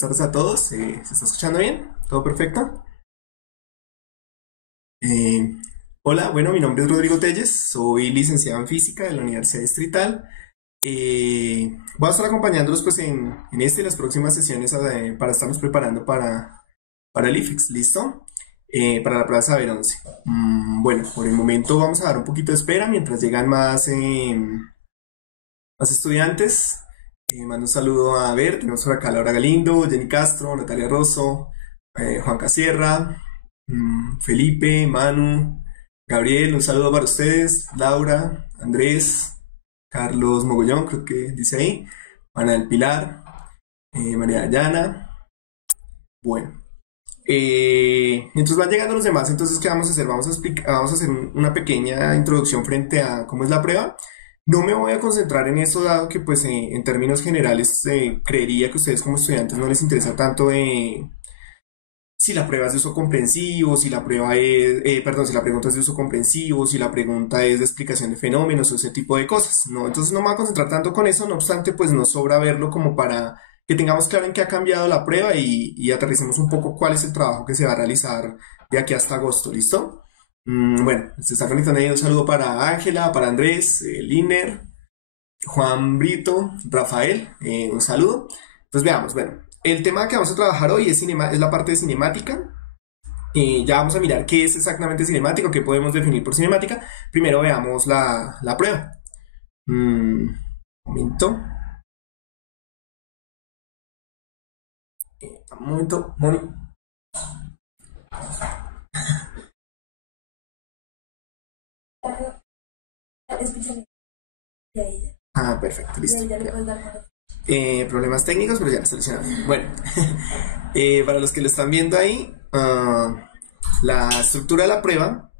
buenas tardes a todos. ¿Se está escuchando bien? ¿Todo perfecto? Eh, Hola, bueno, mi nombre es Rodrigo Telles, soy licenciado en física de la Universidad Distrital. Voy a estar acompañándolos pues en este y las próximas sesiones para estarnos preparando para el IFEX, ¿listo? Para la prueba Saber 11. Bueno, por el momento vamos a dar un poquito de espera mientras llegan más estudiantes. Mando un saludo a ver, tenemos por acá Laura Galindo, Jenny Castro, Natalia Rosso, Juan Casierra, Felipe, Manu, Gabriel, un saludo para ustedes, Laura, Andrés, Carlos Mogollón, creo que dice ahí, Ana del Pilar, María Dayana. Bueno, mientras van llegando los demás, entonces, ¿qué vamos a hacer? Vamos a hacer una pequeña introducción frente a cómo es la prueba. No me voy a concentrar en eso, dado que, pues, en términos generales, creería que a ustedes como estudiantes no les interesa tanto si la prueba es de uso comprensivo, si la prueba es, perdón, si la pregunta es de uso comprensivo, si la pregunta es de explicación de fenómenos o ese tipo de cosas, ¿no? Entonces no me voy a concentrar tanto con eso, no obstante, pues nos sobra verlo como para que tengamos claro en qué ha cambiado la prueba y aterricemos un poco cuál es el trabajo que se va a realizar de aquí hasta agosto, ¿listo? Bueno, se está conectando ahí un saludo para Ángela, para Andrés, Liner, Juan Brito, Rafael, un saludo. Pues veamos, bueno, el tema que vamos a trabajar hoy es la parte de cinemática. Ya vamos a mirar qué es exactamente cinemática, qué podemos definir por cinemática. Primero veamos la prueba. Un momento, un momento, Moni. Escúchame, de ahí ya. Ah, perfecto, De listo. ahí ya le Ya. puedes dar para. Problemas técnicos, pero ya lo solucionado. Bueno, para los que lo están viendo ahí, la estructura de la prueba,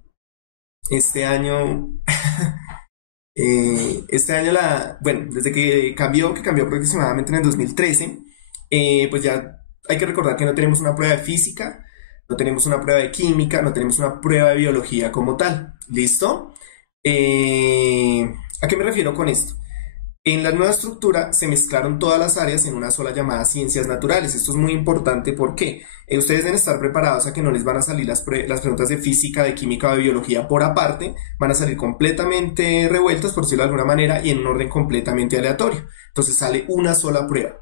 este año bueno, desde que cambió aproximadamente en el 2013, pues ya hay que recordar que no tenemos una prueba de física, no tenemos una prueba de química, no tenemos una prueba de biología como tal. ¿Listo? ¿A qué me refiero con esto? En la nueva estructura se mezclaron todas las áreas en una sola llamada ciencias naturales. Esto es muy importante porque ustedes deben estar preparados a que no les van a salir las preguntas de física, de química o de biología por aparte, van a salir completamente revueltas, por decirlo de alguna manera, y en un orden completamente aleatorio. Entonces sale una sola prueba.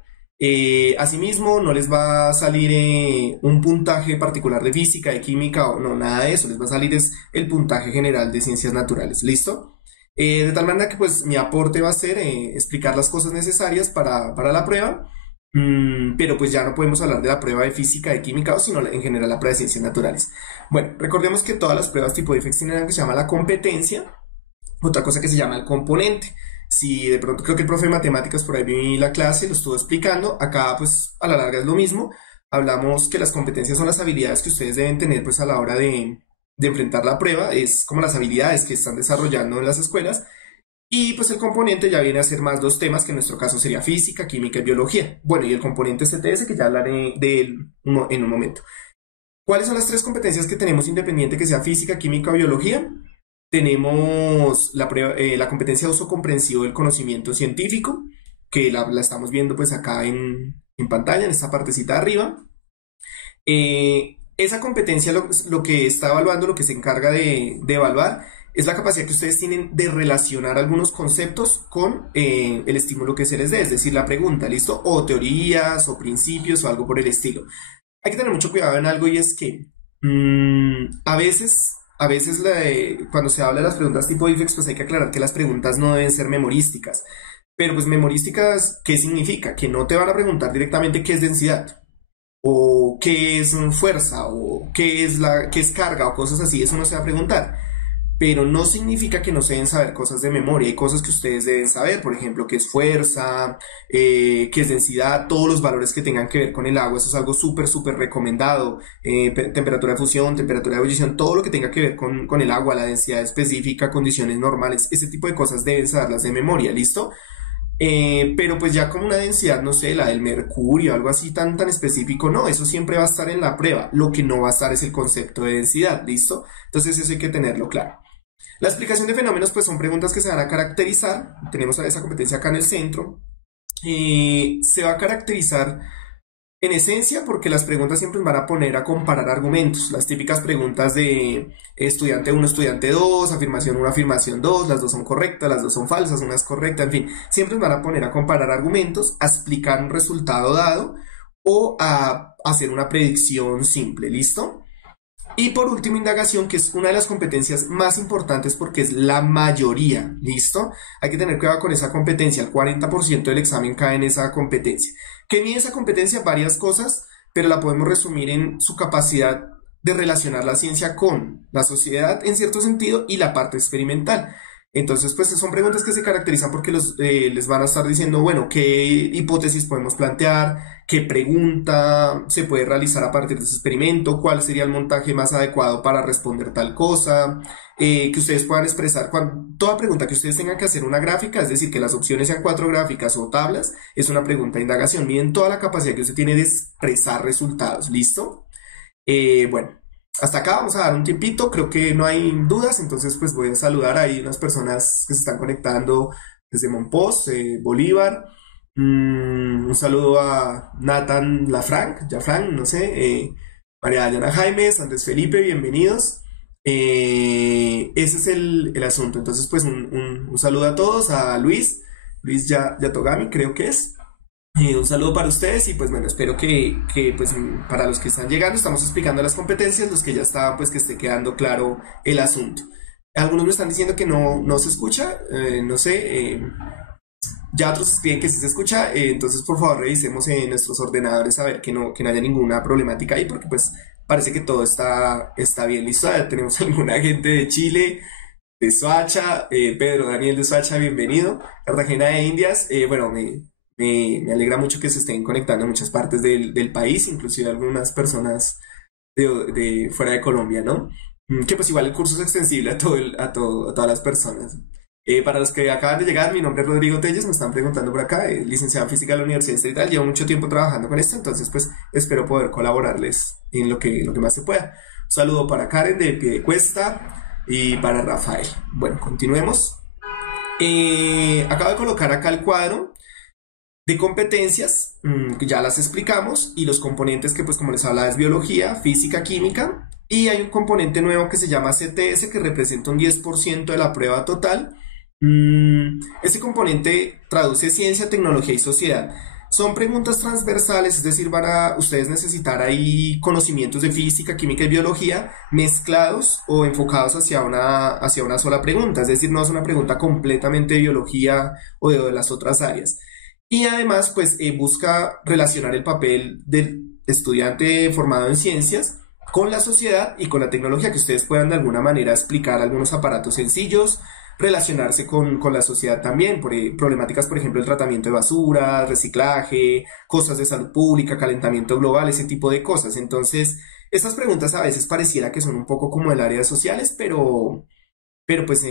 Asimismo, no les va a salir un puntaje particular de física, de química o no, nada de eso. Les va a salir es el puntaje general de ciencias naturales. ¿Listo? De tal manera que pues mi aporte va a ser explicar las cosas necesarias para la prueba, pero pues ya no podemos hablar de la prueba de física, de química, o sino en general la prueba de ciencias naturales. Bueno, recordemos que todas las pruebas tipo de IFEX tienen algo que se llama la competencia, otra cosa que se llama el componente. Si de pronto creo que el profe de matemáticas por ahí vi la clase, lo estuvo explicando, acá pues a la larga es lo mismo. Hablamos que las competencias son las habilidades que ustedes deben tener pues a la hora de enfrentar la prueba, es como las habilidades que están desarrollando en las escuelas. Y pues el componente ya viene a ser más dos temas, que en nuestro caso sería física, química y biología. Bueno, y el componente CTS, que ya hablaré de él en un momento. ¿Cuáles son las tres competencias que tenemos independiente que sea física, química o biología? Tenemos la competencia de uso comprensivo del conocimiento científico, que la estamos viendo pues acá en pantalla, en esta partecita de arriba. Esa competencia lo que está evaluando, lo que se encarga de evaluar, es la capacidad que ustedes tienen de relacionar algunos conceptos con el estímulo que se les dé, es decir, la pregunta, ¿listo? O teorías o principios o algo por el estilo. Hay que tener mucho cuidado en algo y es que a veces cuando se habla de las preguntas tipo IFEX, pues hay que aclarar que las preguntas no deben ser memorísticas. Pero pues memorísticas, ¿qué significa? Que no te van a preguntar directamente qué es densidad o qué es fuerza o qué es carga o cosas así, eso no se va a preguntar. Pero no significa que no se deben saber cosas de memoria. Hay cosas que ustedes deben saber, por ejemplo, qué es fuerza, qué es densidad, todos los valores que tengan que ver con el agua. Eso es algo súper, súper recomendado. Temperatura de fusión, temperatura de ebullición, todo lo que tenga que ver con el agua, la densidad específica, condiciones normales, ese tipo de cosas deben saberlas de memoria, ¿listo? Pero pues ya como una densidad, no sé, la del mercurio, algo así tan específico, no, eso siempre va a estar en la prueba. Lo que no va a estar es el concepto de densidad, ¿listo? Entonces eso hay que tenerlo claro. La explicación de fenómenos pues son preguntas que se van a caracterizar, tenemos esa competencia acá en el centro, se va a caracterizar En esencia, porque las preguntas siempre van a poner a comparar argumentos. Las típicas preguntas de estudiante uno, estudiante 2, afirmación uno, afirmación 2, las dos son correctas, las dos son falsas, una es correcta, en fin, siempre van a poner a comparar argumentos, a explicar un resultado dado o a hacer una predicción simple, ¿listo? Y por último, indagación, que es una de las competencias más importantes porque es la mayoría, ¿listo? Hay que tener cuidado con esa competencia, el 40% del examen cae en esa competencia. ¿Qué mide esa competencia? Varias cosas, pero la podemos resumir en su capacidad de relacionar la ciencia con la sociedad en cierto sentido y la parte experimental. Entonces, pues son preguntas que se caracterizan porque les van a estar diciendo, bueno, qué hipótesis podemos plantear, qué pregunta se puede realizar a partir de ese experimento, cuál sería el montaje más adecuado para responder tal cosa, que ustedes puedan expresar, toda pregunta que ustedes tengan que hacer una gráfica, es decir, que las opciones sean 4 gráficas o tablas, es una pregunta de indagación. Miden toda la capacidad que usted tiene de expresar resultados, ¿listo? Bueno, hasta acá vamos a dar un tiempito, creo que no hay dudas, entonces pues voy a saludar ahí unas personas que se están conectando desde Monpós, Bolívar. Un saludo a Nathan Jafranc, no sé, María Dayana Jaimes, Andrés Felipe, bienvenidos. Ese es el asunto, entonces pues un saludo a todos, a Luis Yatogami creo que es. Un saludo para ustedes y pues bueno, espero que pues para los que están llegando estamos explicando las competencias, los que ya estaban pues que esté quedando claro el asunto. Algunos me están diciendo que no se escucha, no sé, ya otros escriben que sí se escucha, entonces por favor revisemos en nuestros ordenadores a ver que no haya ninguna problemática ahí porque pues parece que todo está bien listo. Ya tenemos alguna gente de Chile, de Soacha, Pedro Daniel de Soacha, bienvenido, Cartagena de Indias, bueno, me alegra mucho que se estén conectando en muchas partes del país, inclusive algunas personas de fuera de Colombia, ¿no? Que pues igual el curso es extensible a todas las personas. Para los que acaban de llegar, mi nombre es Rodrigo Telles, me están preguntando por acá, licenciado en física de la Universidad Distrital, llevo mucho tiempo trabajando con esto, entonces pues espero poder colaborarles en lo que más se pueda. Un saludo para Karen de Piedecuesta y para Rafael. Bueno, continuemos. Acabo de colocar acá el cuadro de competencias, que ya las explicamos, y los componentes que pues como les hablaba es biología, física, química, y hay un componente nuevo que se llama CTS que representa un 10% de la prueba total. Ese componente traduce ciencia, tecnología y sociedad. Son preguntas transversales, es decir, van a ustedes necesitar ahí conocimientos de física, química y biología mezclados o enfocados hacia una sola pregunta, es decir, no es una pregunta completamente de biología o de las otras áreas. Y además, pues busca relacionar el papel del estudiante formado en ciencias con la sociedad y con la tecnología, que ustedes puedan de alguna manera explicar algunos aparatos sencillos, relacionarse con la sociedad también, problemáticas, por ejemplo, el tratamiento de basura, reciclaje, cosas de salud pública, calentamiento global, ese tipo de cosas. Entonces, estas preguntas a veces pareciera que son un poco como el área de sociales, pero pues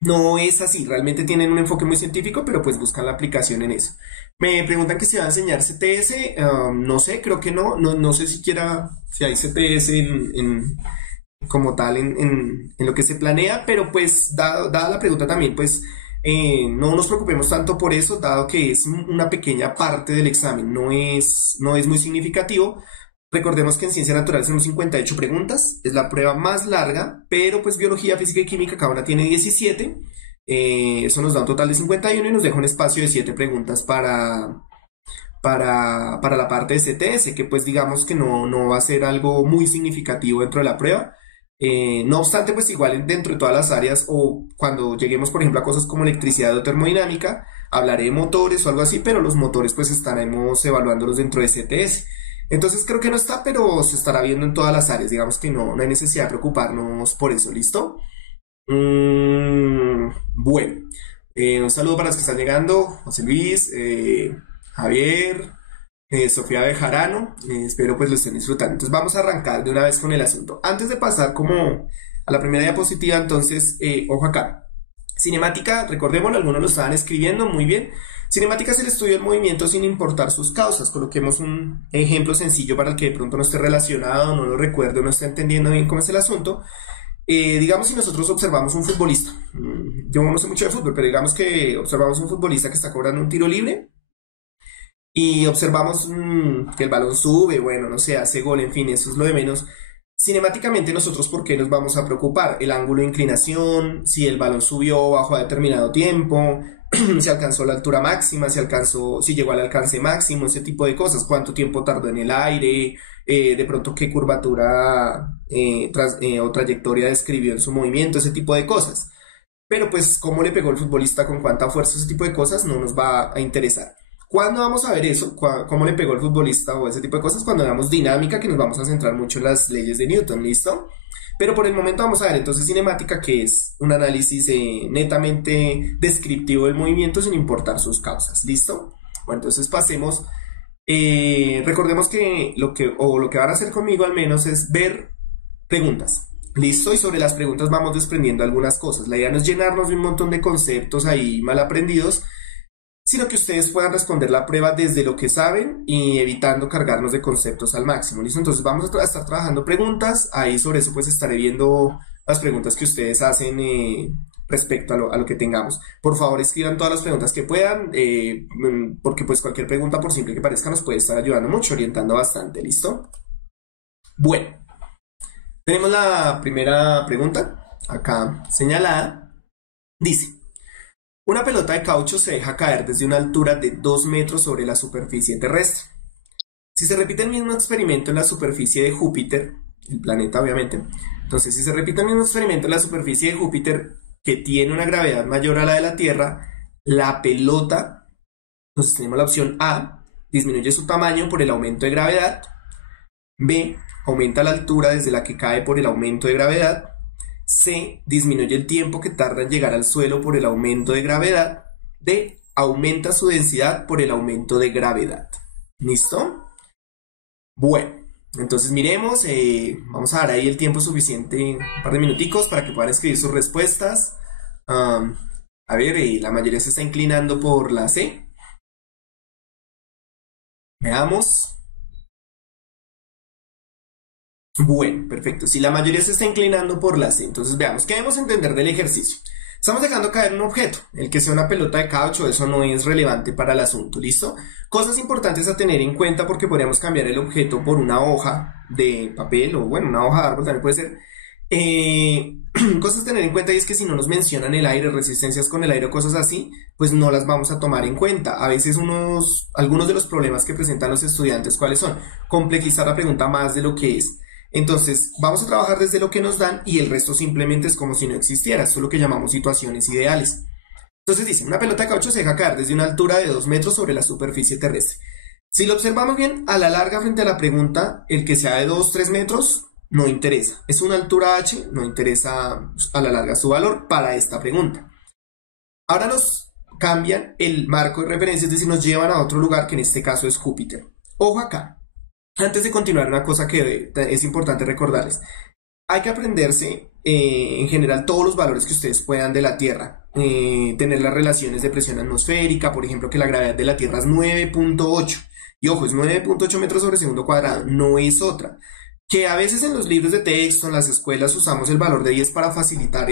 no es así, realmente tienen un enfoque muy científico, pero pues buscan la aplicación en eso. Me preguntan que si va a enseñar CTS, no sé, creo que no sé siquiera si hay CTS como tal en lo que se planea, pero pues dada la pregunta también, pues no nos preocupemos tanto por eso, dado que es una pequeña parte del examen, no es muy significativo. Recordemos que en ciencia natural son 58 preguntas, es la prueba más larga, pero pues biología, física y química cada una tiene 17. Eso nos da un total de 51 y nos deja un espacio de 7 preguntas para la parte de CTS, que pues digamos que no va a ser algo muy significativo dentro de la prueba. No obstante, pues igual dentro de todas las áreas o cuando lleguemos, por ejemplo, a cosas como electricidad o termodinámica, hablaré de motores o algo así, pero los motores pues estaremos evaluándolos dentro de CTS. Entonces creo que no está, pero se estará viendo en todas las áreas. Digamos que no hay necesidad de preocuparnos por eso, ¿listo? Bueno, un saludo para los que están llegando. José Luis, Javier, Sofía Bejarano. Espero pues lo estén disfrutando. Entonces vamos a arrancar de una vez con el asunto. Antes de pasar como a la primera diapositiva, entonces, ojo acá. Cinemática, recordémoslo, algunos lo estaban escribiendo muy bien. Cinemática es el estudio del movimiento sin importar sus causas. Coloquemos un ejemplo sencillo para el que de pronto no esté relacionado, no lo recuerde, no esté entendiendo bien cómo es el asunto. Digamos si nosotros observamos un futbolista, yo no sé mucho de fútbol, pero digamos que observamos un futbolista que está cobrando un tiro libre y observamos que el balón sube, bueno, no sé, hace gol, en fin, eso es lo de menos. Cinemáticamente nosotros, ¿por qué nos vamos a preocupar? El ángulo de inclinación, si el balón subió o bajó a determinado tiempo, si alcanzó la altura máxima, si llegó al alcance máximo, ese tipo de cosas, cuánto tiempo tardó en el aire, de pronto qué curvatura o trayectoria describió en su movimiento, ese tipo de cosas. Pero pues cómo le pegó el futbolista, con cuánta fuerza, ese tipo de cosas no nos va a interesar. ¿Cuándo vamos a ver eso? ¿Cómo le pegó el futbolista o ese tipo de cosas? Cuando veamos dinámica, que nos vamos a centrar mucho en las leyes de Newton, ¿listo? Pero por el momento vamos a ver entonces cinemática, que es un análisis netamente descriptivo del movimiento sin importar sus causas, ¿listo? Bueno, entonces pasemos. Recordemos que lo que van a hacer conmigo al menos es ver preguntas. Listo, y sobre las preguntas vamos desprendiendo algunas cosas. La idea no es llenarnos de un montón de conceptos ahí mal aprendidos, sino que ustedes puedan responder la prueba desde lo que saben y evitando cargarnos de conceptos al máximo. ¿Listo? Entonces vamos a estar trabajando preguntas. Ahí sobre eso pues estaré viendo las preguntas que ustedes hacen respecto a lo que tengamos. Por favor, escriban todas las preguntas que puedan, porque pues cualquier pregunta, por simple que parezca, nos puede estar ayudando mucho, orientando bastante. ¿Listo? Bueno. Tenemos la primera pregunta, acá señalada. Dice, una pelota de caucho se deja caer desde una altura de 2 metros sobre la superficie terrestre. Si se repite el mismo experimento en la superficie de Júpiter, el planeta obviamente, entonces si se repite el mismo experimento en la superficie de Júpiter, que tiene una gravedad mayor a la de la Tierra, la pelota, entonces tenemos la opción A, disminuye su tamaño por el aumento de gravedad. B, aumenta la altura desde la que cae por el aumento de gravedad. C, disminuye el tiempo que tarda en llegar al suelo por el aumento de gravedad. D, aumenta su densidad por el aumento de gravedad. ¿Listo? Bueno, entonces miremos, vamos a dar ahí el tiempo suficiente, un par de minuticos para que puedan escribir sus respuestas. A ver, la mayoría se está inclinando por la C. Veamos. Bueno, perfecto. Si la mayoría se está inclinando por la C, entonces veamos, ¿qué debemos entender del ejercicio? Estamos dejando caer un objeto, el que sea una pelota de caucho, eso no es relevante para el asunto, ¿listo? Cosas importantes a tener en cuenta, porque podríamos cambiar el objeto por una hoja de papel, o bueno, una hoja de árbol también puede ser. Cosas a tener en cuenta, y es que si no nos mencionan el aire, resistencias con el aire o cosas así, pues no las vamos a tomar en cuenta. A veces algunos de los problemas que presentan los estudiantes, ¿cuáles son? Complejizar la pregunta más de lo que es. Entonces, vamos a trabajar desde lo que nos dan y el resto simplemente es como si no existiera. Esto es lo que llamamos situaciones ideales. Entonces dice, una pelota de caucho se deja caer desde una altura de 2 metros sobre la superficie terrestre. Si lo observamos bien, a la larga frente a la pregunta, el que sea de 2, 3 metros no interesa. Es una altura h, no interesa a la larga su valor para esta pregunta. Ahora nos cambian el marco de referencia, es decir, nos llevan a otro lugar que en este caso es Júpiter. Ojo acá. Antes de continuar, una cosa que es importante recordarles. Hay que aprenderse en general todos los valores que ustedes puedan de la Tierra. Tener las relaciones de presión atmosférica, por ejemplo, que la gravedad de la Tierra es 9.8. Y ojo, es 9.8 metros sobre segundo cuadrado, no es otra. Que a veces en los libros de texto, en las escuelas, usamos el valor de 10 para facilitar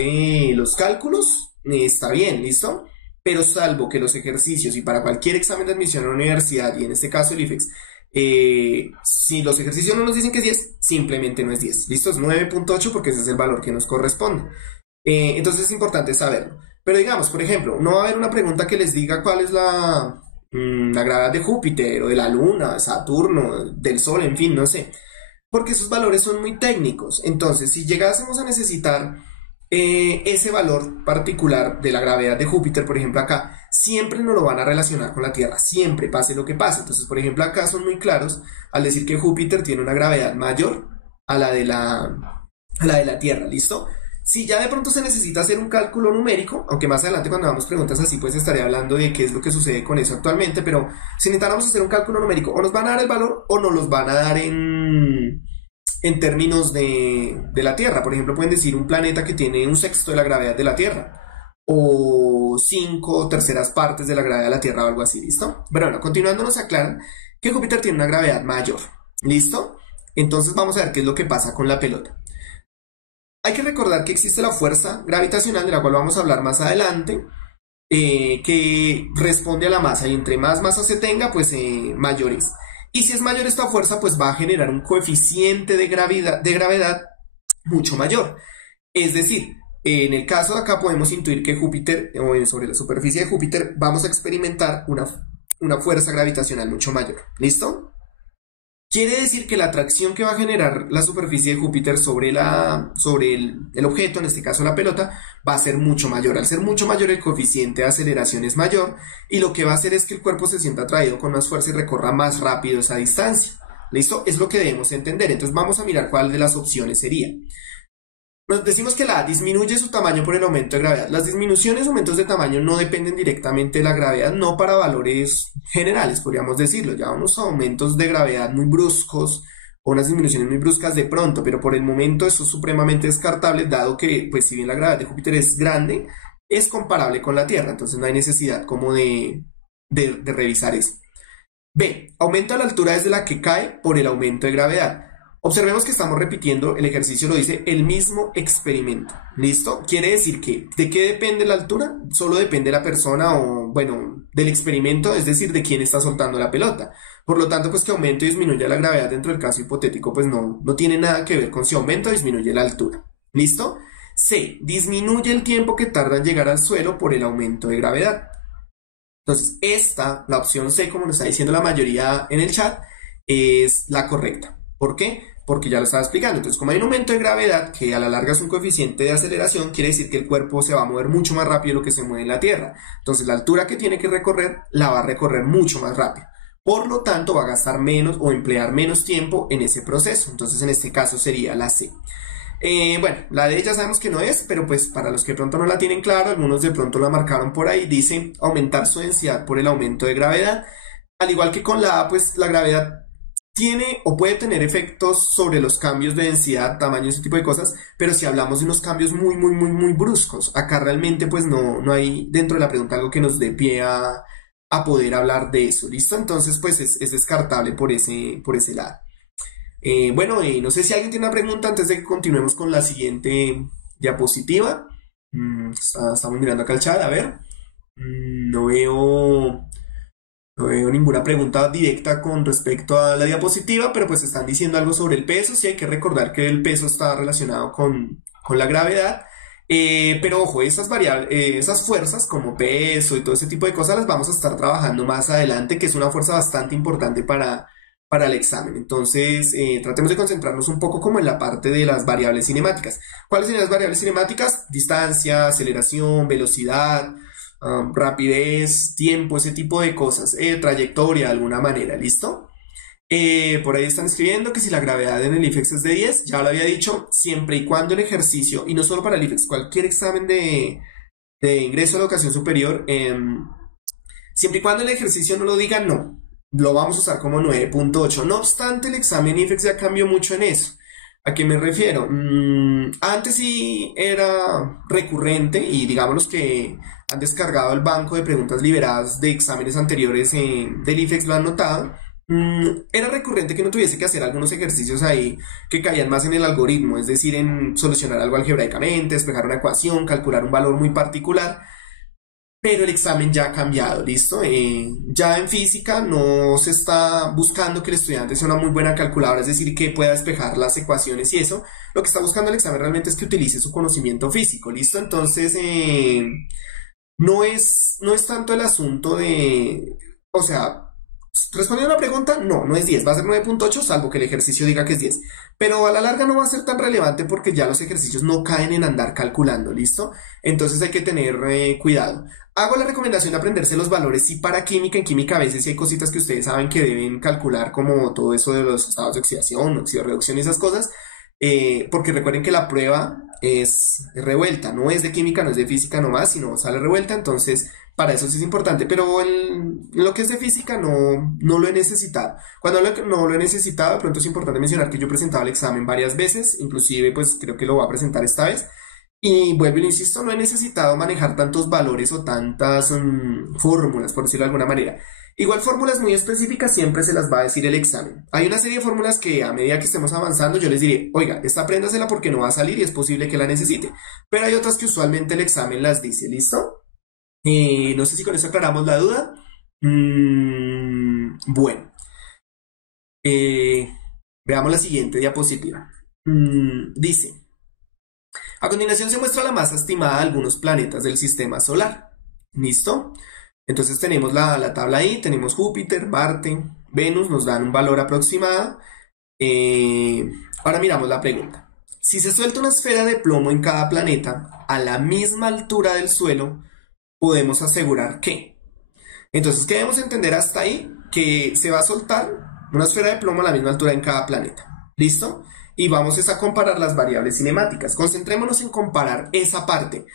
los cálculos. Está bien, ¿listo? Pero salvo que los ejercicios, y para cualquier examen de admisión a la universidad, y en este caso el IFEX, si los ejercicios no nos dicen que es 10, simplemente no es 10. ¿Listo? Es 9.8 porque ese es el valor que nos corresponde. Entonces es importante saberlo. Pero digamos, por ejemplo, no va a haber una pregunta que les diga cuál es la gravedad de Júpiter o de la Luna, Saturno, del Sol, en fin, no sé. Porque esos valores son muy técnicos. Entonces, si llegásemos a necesitar ese valor particular de la gravedad de Júpiter, por ejemplo acá, siempre nos lo van a relacionar con la Tierra, siempre, pase lo que pase. Entonces, por ejemplo acá son muy claros al decir que Júpiter tiene una gravedad mayor a la de la Tierra, ¿listo? Si ya de pronto se necesita hacer un cálculo numérico, aunque más adelante cuando hagamos preguntas así, pues estaré hablando de qué es lo que sucede con eso actualmente, pero si necesitamos hacer un cálculo numérico, o nos van a dar el valor o nos los van a dar en términos de la Tierra. Por ejemplo, pueden decir un planeta que tiene 1/6 de la gravedad de la Tierra, o 5/3 partes de la gravedad de la Tierra, o algo así, ¿listo? Pero bueno, continuando nos aclaran que Júpiter tiene una gravedad mayor, ¿listo? Entonces vamos a ver qué es lo que pasa con la pelota. Hay que recordar que existe la fuerza gravitacional, de la cual vamos a hablar más adelante, que responde a la masa y entre más masa se tenga, pues mayor es. Y si es mayor esta fuerza, pues va a generar un coeficiente de gravedad mucho mayor. Es decir, en el caso de acá podemos intuir que Júpiter, o sobre la superficie de Júpiter, vamos a experimentar una fuerza gravitacional mucho mayor. ¿Listo? Quiere decir que la atracción que va a generar la superficie de Júpiter sobre el objeto, en este caso la pelota, va a ser mucho mayor. Al ser mucho mayor, el coeficiente de aceleración es mayor y lo que va a hacer es que el cuerpo se sienta atraído con más fuerza y recorra más rápido esa distancia. ¿Listo? Es lo que debemos entender. Entonces vamos a mirar cuál de las opciones sería. Nos decimos que la A disminuye su tamaño por el aumento de gravedad. Las disminuciones o aumentos de tamaño no dependen directamente de la gravedad, no para valores generales, podríamos decirlo. Ya unos aumentos de gravedad muy bruscos o unas disminuciones muy bruscas de pronto, pero por el momento eso es supremamente descartable, dado que, pues si bien la gravedad de Júpiter es grande, es comparable con la Tierra, entonces no hay necesidad como de revisar eso. B. Aumenta la altura desde la que cae por el aumento de gravedad. Observemos que estamos repitiendo, el ejercicio lo dice, el mismo experimento. ¿Listo? Quiere decir que, ¿de qué depende la altura? Solo depende de la persona o, bueno, del experimento, es decir, de quién está soltando la pelota. Por lo tanto, pues que aumente o disminuya la gravedad dentro del caso hipotético, pues no tiene nada que ver con si aumenta o disminuye la altura. ¿Listo? C. Disminuye el tiempo que tarda en llegar al suelo por el aumento de gravedad. Entonces, la opción C, como nos está diciendo la mayoría en el chat, es la correcta. ¿Por qué? Porque ya lo estaba explicando. Entonces, como hay un aumento de gravedad que a la larga es un coeficiente de aceleración, quiere decir que el cuerpo se va a mover mucho más rápido de lo que se mueve en la Tierra. Entonces, la altura que tiene que recorrer la va a recorrer mucho más rápido. Por lo tanto, va a gastar menos o emplear menos tiempo en ese proceso. Entonces, en este caso sería la C. Bueno, la D ya sabemos que no es, pero pues para los que de pronto no la tienen claro, algunos de pronto la marcaron por ahí, dice aumentar su densidad por el aumento de gravedad. Al igual que con la A, pues la gravedad tiene o puede tener efectos sobre los cambios de densidad, tamaño, ese tipo de cosas, pero si hablamos de unos cambios muy bruscos, acá realmente pues no hay dentro de la pregunta algo que nos dé pie a poder hablar de eso, ¿listo? Entonces pues es descartable por ese lado. Bueno, no sé si alguien tiene una pregunta antes de que continuemos con la siguiente diapositiva. Estamos mirando acá el chat, a ver. No veo ninguna pregunta directa con respecto a la diapositiva, pero pues están diciendo algo sobre el peso. Sí, hay que recordar que el peso está relacionado con la gravedad. Pero ojo, esas fuerzas como peso y todo ese tipo de cosas las vamos a estar trabajando más adelante, que es una fuerza bastante importante para el examen. Entonces, tratemos de concentrarnos un poco como en la parte de las variables cinemáticas. ¿Cuáles serían las variables cinemáticas? Distancia, aceleración, velocidad, rapidez, tiempo, ese tipo de cosas, trayectoria de alguna manera, ¿listo? Por ahí están escribiendo que si la gravedad en el IFEX es de 10, ya lo había dicho, siempre y cuando el ejercicio, y no solo para el IFEX, cualquier examen de ingreso a la educación superior, siempre y cuando el ejercicio no lo diga, no, lo vamos a usar como 9.8. No obstante, el examen IFEX ya cambió mucho en eso. ¿A qué me refiero? Antes sí era recurrente y digamos los que han descargado el banco de preguntas liberadas de exámenes anteriores del IFEX lo han notado. Era recurrente que no tuviese que hacer algunos ejercicios ahí que caían más en el algoritmo, es decir, en solucionar algo algebraicamente, despejar una ecuación, calcular un valor muy particular. Pero el examen ya ha cambiado, ¿listo? Ya en física no se está buscando que el estudiante sea una muy buena calculadora, es decir, que pueda despejar las ecuaciones y eso. Lo que está buscando el examen realmente es que utilice su conocimiento físico, ¿listo? Entonces, no es tanto el asunto de, o sea, respondiendo a la pregunta, no es 10, va a ser 9.8, salvo que el ejercicio diga que es 10. Pero a la larga no va a ser tan relevante porque ya los ejercicios no caen en andar calculando, ¿listo? Entonces hay que tener cuidado. Hago la recomendación de aprenderse los valores, sí, para química. En química a veces sí hay cositas que ustedes saben que deben calcular, como todo eso de los estados de oxidación, oxidorreducción y esas cosas. Porque recuerden que la prueba es revuelta, no es de química, no es de física nomás, sino sale revuelta, entonces para eso sí es importante, pero lo que es de física no lo he necesitado. Cuando no lo he necesitado, de pronto es importante mencionar que yo he presentado el examen varias veces, inclusive pues creo que lo voy a presentar esta vez, y vuelvo y lo insisto, no he necesitado manejar tantos valores o tantas fórmulas, por decirlo de alguna manera. Igual fórmulas muy específicas siempre se las va a decir el examen. Hay una serie de fórmulas que a medida que estemos avanzando yo les diré, oiga, esta apréndasela porque no va a salir y es posible que la necesite. Pero hay otras que usualmente el examen las dice, ¿listo? No sé si con eso aclaramos la duda. Bueno, eh, veamos la siguiente diapositiva. Dice, a continuación se muestra la masa estimada de algunos planetas del sistema solar. ¿Listo? Entonces tenemos la tabla ahí, tenemos Júpiter, Marte, Venus, nos dan un valor aproximado. Eh, Ahora miramos la pregunta. Si se suelta una esfera de plomo en cada planeta a la misma altura del suelo, podemos asegurar que. Entonces, ¿qué debemos entender hasta ahí? Que se va a soltar una esfera de plomo a la misma altura en cada planeta. ¿Listo? Y vamos a comparar las variables cinemáticas. Concentrémonos en comparar esa parte.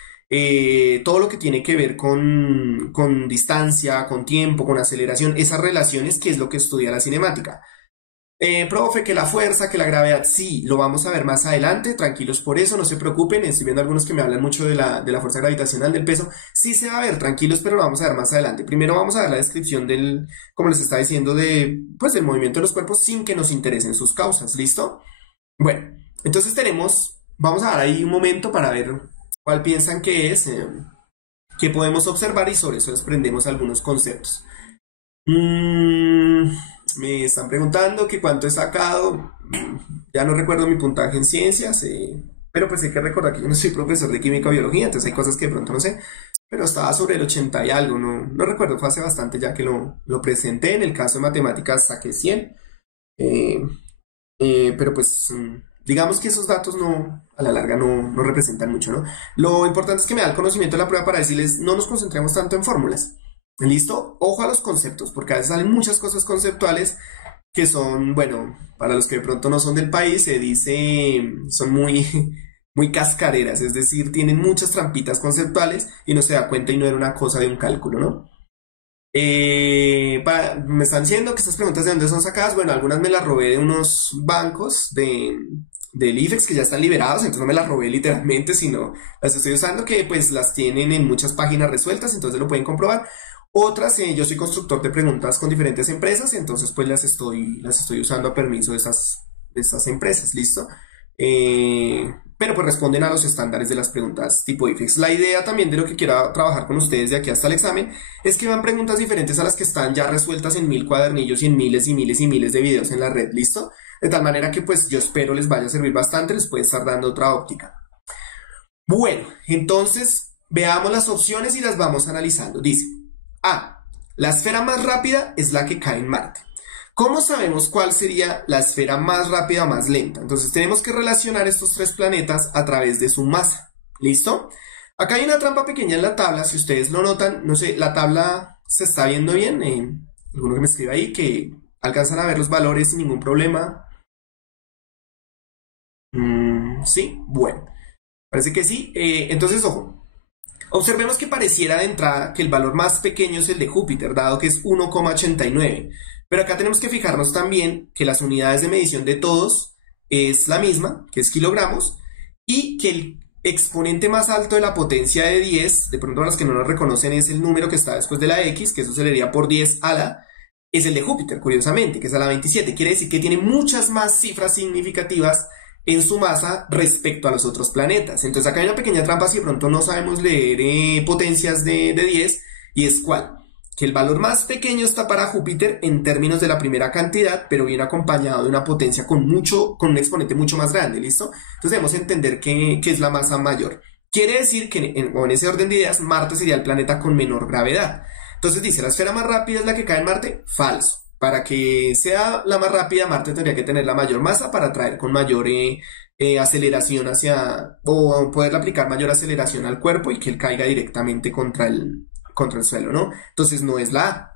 Todo lo que tiene que ver con distancia, con tiempo, con aceleración, esas relaciones, que es lo que estudia la cinemática. Profe, que la fuerza, que la gravedad, sí, lo vamos a ver más adelante, tranquilos por eso, no se preocupen, estoy viendo algunos que me hablan mucho de la fuerza gravitacional, del peso, sí se va a ver, tranquilos, pero lo vamos a ver más adelante. Primero vamos a ver la descripción del, como les está diciendo, pues del movimiento de los cuerpos sin que nos interesen sus causas, ¿listo? Bueno, entonces vamos a dar ahí un momento para ver cuál piensan que es, que podemos observar y sobre eso desprendemos algunos conceptos. Me están preguntando que cuánto he sacado. Ya no recuerdo mi puntaje en ciencias, pero pues hay que recordar que yo no soy profesor de química o biología, entonces hay cosas que de pronto no sé. Pero estaba sobre el 80 y algo, no recuerdo, fue hace bastante ya que lo presenté. En el caso de matemáticas saqué 100. eh, pero pues digamos que esos datos a la larga no representan mucho, ¿no? Lo importante es que me da el conocimiento de la prueba para decirles, no nos concentremos tanto en fórmulas. ¿Listo? Ojo a los conceptos, porque a veces salen muchas cosas conceptuales que son, bueno, para los que de pronto no son del país, se dice, son muy, muy cascareras, es decir, tienen muchas trampitas conceptuales y no se da cuenta y no era una cosa de un cálculo, ¿no? Me están diciendo que estas preguntas de dónde son sacadas. Bueno, algunas me las robé de unos bancos del IFEX que ya están liberados, entonces no me las robé literalmente, sino las estoy usando que pues las tienen en muchas páginas resueltas, entonces lo pueden comprobar. Otras, yo soy constructor de preguntas con diferentes empresas, entonces pues las estoy usando a permiso de estas empresas, ¿listo? Pero pues responden a los estándares de las preguntas tipo IFEX. La idea también de lo que quiero trabajar con ustedes de aquí hasta el examen es que vean preguntas diferentes a las que están ya resueltas en 1000 cuadernillos y en miles y miles y miles de videos en la red, ¿listo? De tal manera que pues yo espero les vaya a servir bastante, les puede estar dando otra óptica. Bueno, entonces veamos las opciones y las vamos analizando. Dice, A, la esfera más rápida es la que cae en Marte. ¿Cómo sabemos cuál sería la esfera más rápida o más lenta? Entonces tenemos que relacionar estos tres planetas a través de su masa. ¿Listo? Acá hay una trampa pequeña en la tabla, si ustedes lo notan, no sé, la tabla se está viendo bien. Alguno que me escriba ahí que alcanzan a ver los valores sin ningún problema. Sí, bueno, parece que sí. Entonces, ojo. Observemos que pareciera de entrada que el valor más pequeño es el de Júpiter, dado que es 1,89. Pero acá tenemos que fijarnos también que las unidades de medición de todos es la misma, que es kilogramos, y que el exponente más alto de la potencia de 10, de pronto a los que no lo reconocen es el número que está después de la X, que eso se le daría por 10 a la, es el de Júpiter, curiosamente, que es a la 27. Quiere decir que tiene muchas más cifras significativas en su masa respecto a los otros planetas. Entonces acá hay una pequeña trampa si de pronto no sabemos leer potencias de 10, y es cuál, que el valor más pequeño está para Júpiter en términos de la primera cantidad, pero viene acompañado de una potencia con un exponente mucho más grande, ¿listo? Entonces debemos entender que es la masa mayor. Quiere decir que en ese orden de ideas, Marte sería el planeta con menor gravedad. Entonces dice, ¿la esfera más rápida es la que cae en Marte? Falso. Para que sea la más rápida, Marte tendría que tener la mayor masa para traer con mayor aceleración o poder aplicar mayor aceleración al cuerpo y que él caiga directamente contra el suelo, ¿no? Entonces no es la A.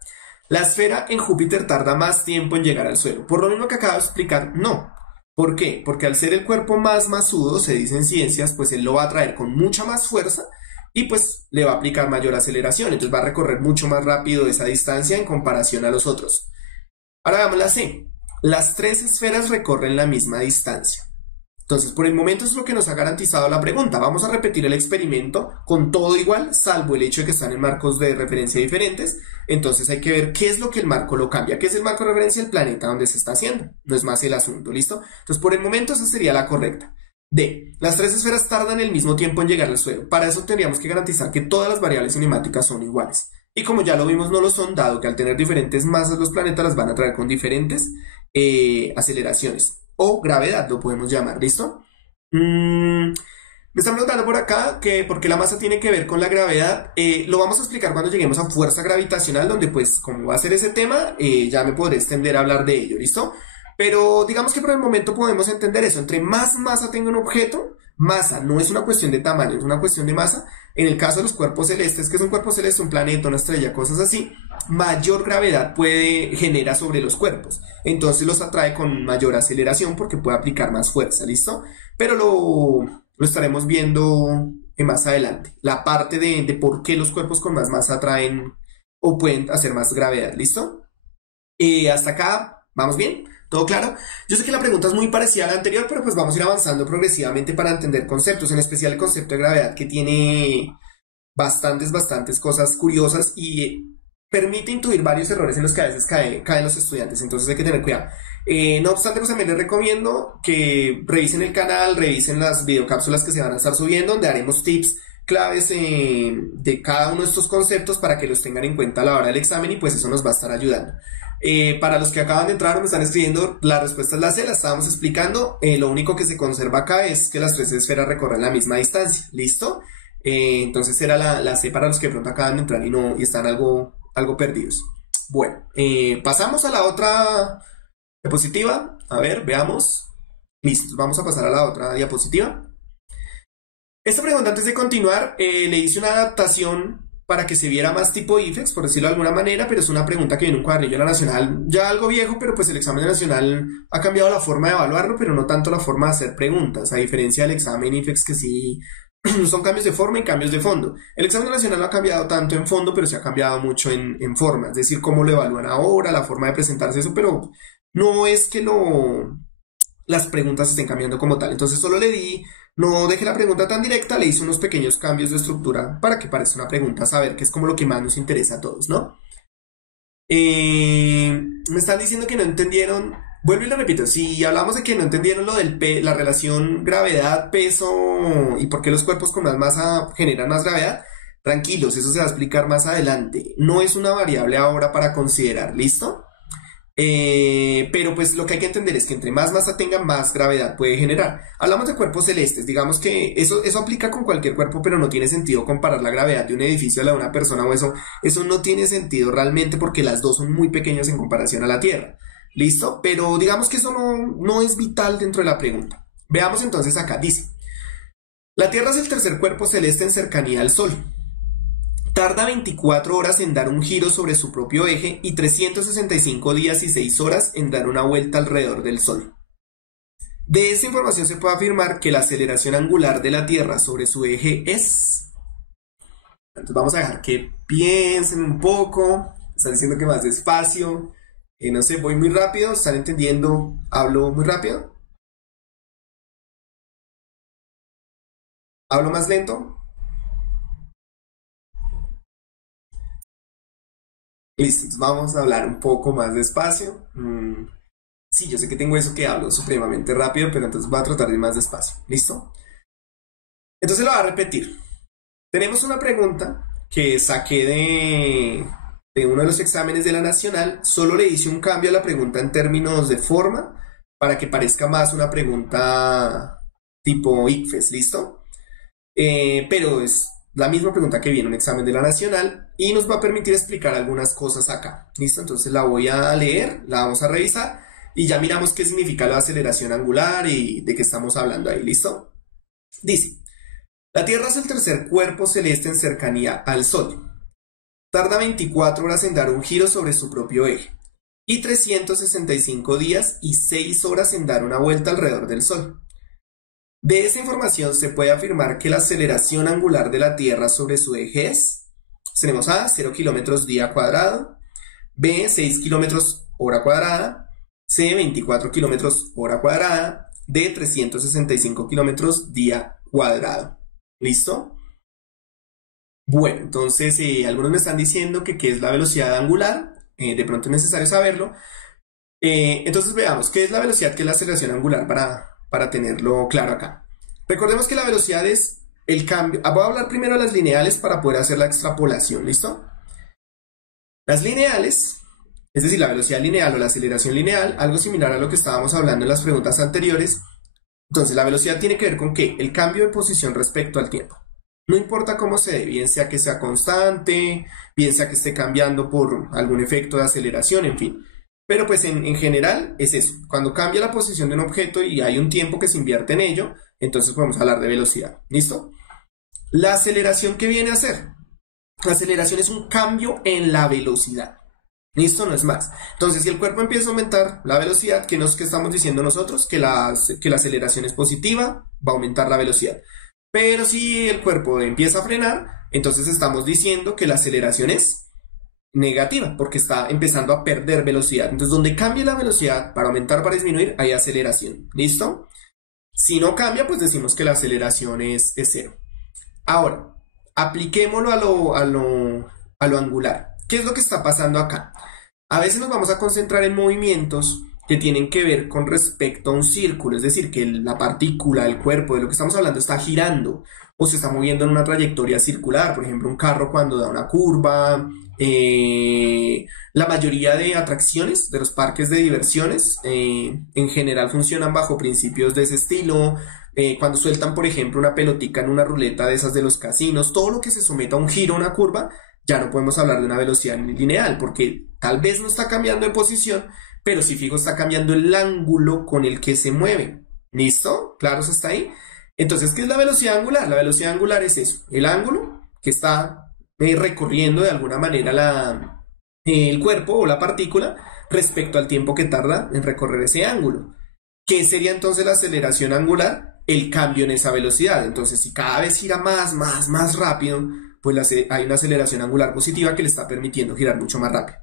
La esfera en Júpiter tarda más tiempo en llegar al suelo. Por lo mismo que acabo de explicar, no. ¿Por qué? Porque al ser el cuerpo más masudo, se dice en ciencias, pues él lo va a traer con mucha más fuerza y pues le va a aplicar mayor aceleración. Entonces va a recorrer mucho más rápido esa distancia en comparación a los otros. Ahora veamos la C. Las tres esferas recorren la misma distancia. Entonces, por el momento es lo que nos ha garantizado la pregunta. Vamos a repetir el experimento con todo igual, salvo el hecho de que están en marcos de referencia diferentes. Entonces hay que ver qué es lo que el marco lo cambia. ¿Qué es el marco de referencia? El planeta donde se está haciendo. No es más el asunto, ¿listo? Entonces, por el momento esa sería la correcta. D. Las tres esferas tardan el mismo tiempo en llegar al suelo. Para eso tendríamos que garantizar que todas las variables cinemáticas son iguales. Y como ya lo vimos, no lo son, dado que al tener diferentes masas los planetas las van a traer con diferentes aceleraciones. O gravedad, lo podemos llamar, ¿listo? Me están preguntando por acá que por qué la masa tiene que ver con la gravedad. Lo vamos a explicar cuando lleguemos a fuerza gravitacional, donde pues como va a ser ese tema, ya me podré extender a hablar de ello, ¿listo? Pero digamos que por el momento podemos entender eso. Entre más masa tenga un objeto, masa no es una cuestión de tamaño, es una cuestión de masa. En el caso de los cuerpos celestes, que es un cuerpo celeste, un planeta, una estrella, cosas así, mayor gravedad genera sobre los cuerpos. Entonces los atrae con mayor aceleración porque puede aplicar más fuerza, ¿listo? Pero lo estaremos viendo más adelante. La parte de por qué los cuerpos con más masa atraen o pueden hacer más gravedad, ¿listo? Hasta acá, ¿vamos bien? ¿Todo claro? Yo sé que la pregunta es muy parecida a la anterior, pero pues vamos a ir avanzando progresivamente para entender conceptos, en especial el concepto de gravedad, que tiene bastantes cosas curiosas y permite intuir varios errores en los que a veces caen los estudiantes, entonces hay que tener cuidado. No obstante, pues también les recomiendo que revisen el canal, revisen las videocápsulas que se van a estar subiendo, donde haremos tips claves de cada uno de estos conceptos para que los tengan en cuenta a la hora del examen y pues eso nos va a estar ayudando. Para los que acaban de entrar o me están escribiendo, la respuesta es la C, la estábamos explicando. Lo único que se conserva acá es que las tres esferas recorren la misma distancia. ¿Listo? Entonces era la C para los que de pronto acaban de entrar y están algo perdidos. Bueno, pasamos a la otra diapositiva. A ver, veamos. Listo, vamos a pasar a la otra diapositiva. Esta pregunta, antes de continuar, le hice una adaptación para que se viera más tipo IFEX, por decirlo de alguna manera, pero es una pregunta que viene en un cuadernillo de la Nacional, ya algo viejo, pero pues el examen de Nacional ha cambiado la forma de evaluarlo, pero no tanto la forma de hacer preguntas, a diferencia del examen IFEX que sí son cambios de forma y cambios de fondo. El examen nacional no ha cambiado tanto en fondo, pero sí ha cambiado mucho en forma, es decir, cómo lo evalúan ahora, la forma de presentarse eso, pero no es que las preguntas estén cambiando como tal. Entonces solo no dejé la pregunta tan directa, le hice unos pequeños cambios de estructura para que parezca una pregunta, saber que es como lo que más nos interesa a todos, ¿no? Me están diciendo que no entendieron. Vuelvo y lo repito, si hablamos de que no entendieron lo la relación gravedad-peso y por qué los cuerpos con más masa generan más gravedad, tranquilos, eso se va a explicar más adelante. No es una variable ahora para considerar, ¿listo? Pero pues lo que hay que entender es que entre más masa tenga, más gravedad puede generar. Hablamos de cuerpos celestes, digamos que eso aplica con cualquier cuerpo, pero no tiene sentido comparar la gravedad de un edificio a la de una persona o eso no tiene sentido realmente porque las dos son muy pequeñas en comparación a la Tierra. ¿Listo? Pero digamos que eso no es vital dentro de la pregunta. Veamos entonces acá, dice: la Tierra es el tercer cuerpo celeste en cercanía al Sol. Tarda 24 horas en dar un giro sobre su propio eje y 365 días y 6 horas en dar una vuelta alrededor del Sol. De esta información se puede afirmar que la aceleración angular de la Tierra sobre su eje es... Entonces vamos a dejar que piensen un poco. Están diciendo que más despacio. No sé, voy muy rápido. ¿Están entendiendo? ¿Hablo muy rápido? ¿Hablo más lento? Listo, entonces vamos a hablar un poco más despacio. Sí, yo sé que tengo eso que hablo supremamente rápido, pero entonces voy a tratar de ir más despacio. ¿Listo? Entonces lo voy a repetir. Tenemos una pregunta que saqué de uno de los exámenes de la Nacional. Solo le hice un cambio a la pregunta en términos de forma para que parezca más una pregunta tipo ICFES, ¿listo? Pero es la misma pregunta que viene en un examen de la Nacional y nos va a permitir explicar algunas cosas acá, ¿listo? Entonces la voy a leer, la vamos a revisar y ya miramos qué significa la aceleración angular y de qué estamos hablando ahí, ¿listo? Dice: la Tierra es el tercer cuerpo celeste en cercanía al Sol. Tarda 24 horas en dar un giro sobre su propio eje y 365 días y 6 horas en dar una vuelta alrededor del Sol. De esa información se puede afirmar que la aceleración angular de la Tierra sobre su eje es... Tenemos A, 0 kilómetros día cuadrado, B, 6 kilómetros hora cuadrada, C, 24 kilómetros hora cuadrada, D, 365 kilómetros día cuadrado. ¿Listo? Bueno, entonces algunos me están diciendo que qué es la velocidad angular, de pronto es necesario saberlo. Entonces veamos, ¿qué es la velocidad, qué es la aceleración angular para tenerlo claro acá? Recordemos que la velocidad es el cambio. Voy a hablar primero de las lineales para poder hacer la extrapolación, ¿listo? Las lineales, es decir, la velocidad lineal o la aceleración lineal, algo similar a lo que estábamos hablando en las preguntas anteriores. Entonces, la velocidad tiene que ver con ¿qué? El cambio de posición respecto al tiempo. No importa cómo se dé, bien sea que sea constante, bien sea que esté cambiando por algún efecto de aceleración, en fin. Pero pues en general es eso. Cuando cambia la posición de un objeto y hay un tiempo que se invierte en ello, entonces podemos hablar de velocidad. ¿Listo? La aceleración, ¿qué viene a ser? La aceleración es un cambio en la velocidad. ¿Listo? No es más. Entonces, si el cuerpo empieza a aumentar la velocidad, ¿qué estamos diciendo nosotros? Que la aceleración es positiva, va a aumentar la velocidad. Pero si el cuerpo empieza a frenar, entonces estamos diciendo que la aceleración es negativa, porque está empezando a perder velocidad. Entonces, donde cambie la velocidad para aumentar o para disminuir, hay aceleración. ¿Listo? Si no cambia, pues decimos que la aceleración es cero. Ahora, apliquémoslo a lo angular. ¿Qué es lo que está pasando acá? A veces nos vamos a concentrar en movimientos que tienen que ver con respecto a un círculo, es decir, que la partícula, el cuerpo de lo que estamos hablando está girando o se está moviendo en una trayectoria circular, por ejemplo, un carro cuando da una curva, la mayoría de atracciones de los parques de diversiones en general funcionan bajo principios de ese estilo. Cuando sueltan, por ejemplo, una pelotica en una ruleta de esas de los casinos, todo lo que se someta a un giro, a una curva, ya no podemos hablar de una velocidad lineal, porque tal vez no está cambiando de posición, pero si fijo está cambiando el ángulo con el que se mueve. ¿Listo? ¿Claro eso está ahí? Entonces, ¿qué es la velocidad angular? La velocidad angular es eso, el ángulo que está recorriendo de alguna manera el cuerpo o la partícula respecto al tiempo que tarda en recorrer ese ángulo. ¿Qué sería entonces la aceleración angular? El cambio en esa velocidad. Entonces, si cada vez gira más rápido, pues hay una aceleración angular positiva que le está permitiendo girar mucho más rápido.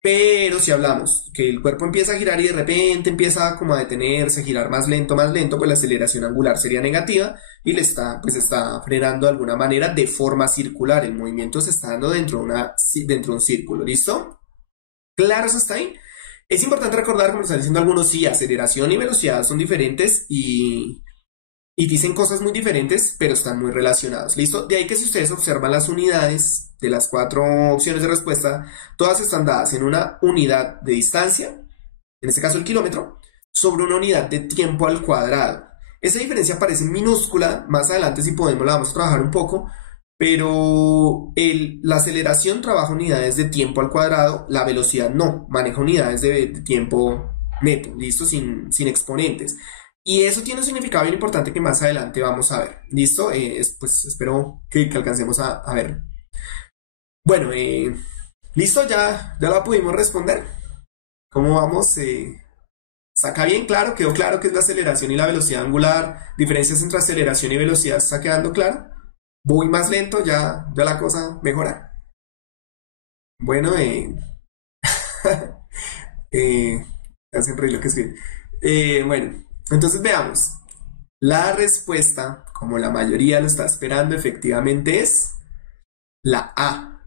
Pero si hablamos que el cuerpo empieza a girar y de repente empieza como a detenerse, girar más lento, pues la aceleración angular sería negativa y está frenando de alguna manera de forma circular. El movimiento se está dando dentro de un círculo. ¿Listo? ¿Claro eso está ahí? Es importante recordar, como están diciendo algunos, sí, aceleración y velocidad son diferentes y dicen cosas muy diferentes, pero están muy relacionados. ¿Listo? De ahí que si ustedes observan las unidades de las 4 opciones de respuesta, todas están dadas en una unidad de distancia, en este caso el kilómetro, sobre una unidad de tiempo al cuadrado. Esa diferencia parece minúscula, más adelante si podemos la vamos a trabajar un poco, pero la aceleración trabaja unidades de tiempo al cuadrado, la velocidad no, maneja unidades de tiempo neto, ¿listo? Sin exponentes. Y eso tiene un significado bien importante que más adelante vamos a ver. ¿Listo? Pues espero que alcancemos a ver. Bueno, ¿listo? Ya la pudimos responder. ¿Cómo vamos? ¿Está acá bien claro? ¿Quedó claro qué es la aceleración y la velocidad angular? ¿Diferencias entre aceleración y velocidad? ¿Está quedando claro? ¿Voy más lento? ¿Ya la cosa mejora? Bueno, hacen reír lo que escribe. Bueno. Entonces veamos, la respuesta, como la mayoría lo está esperando, efectivamente es la A.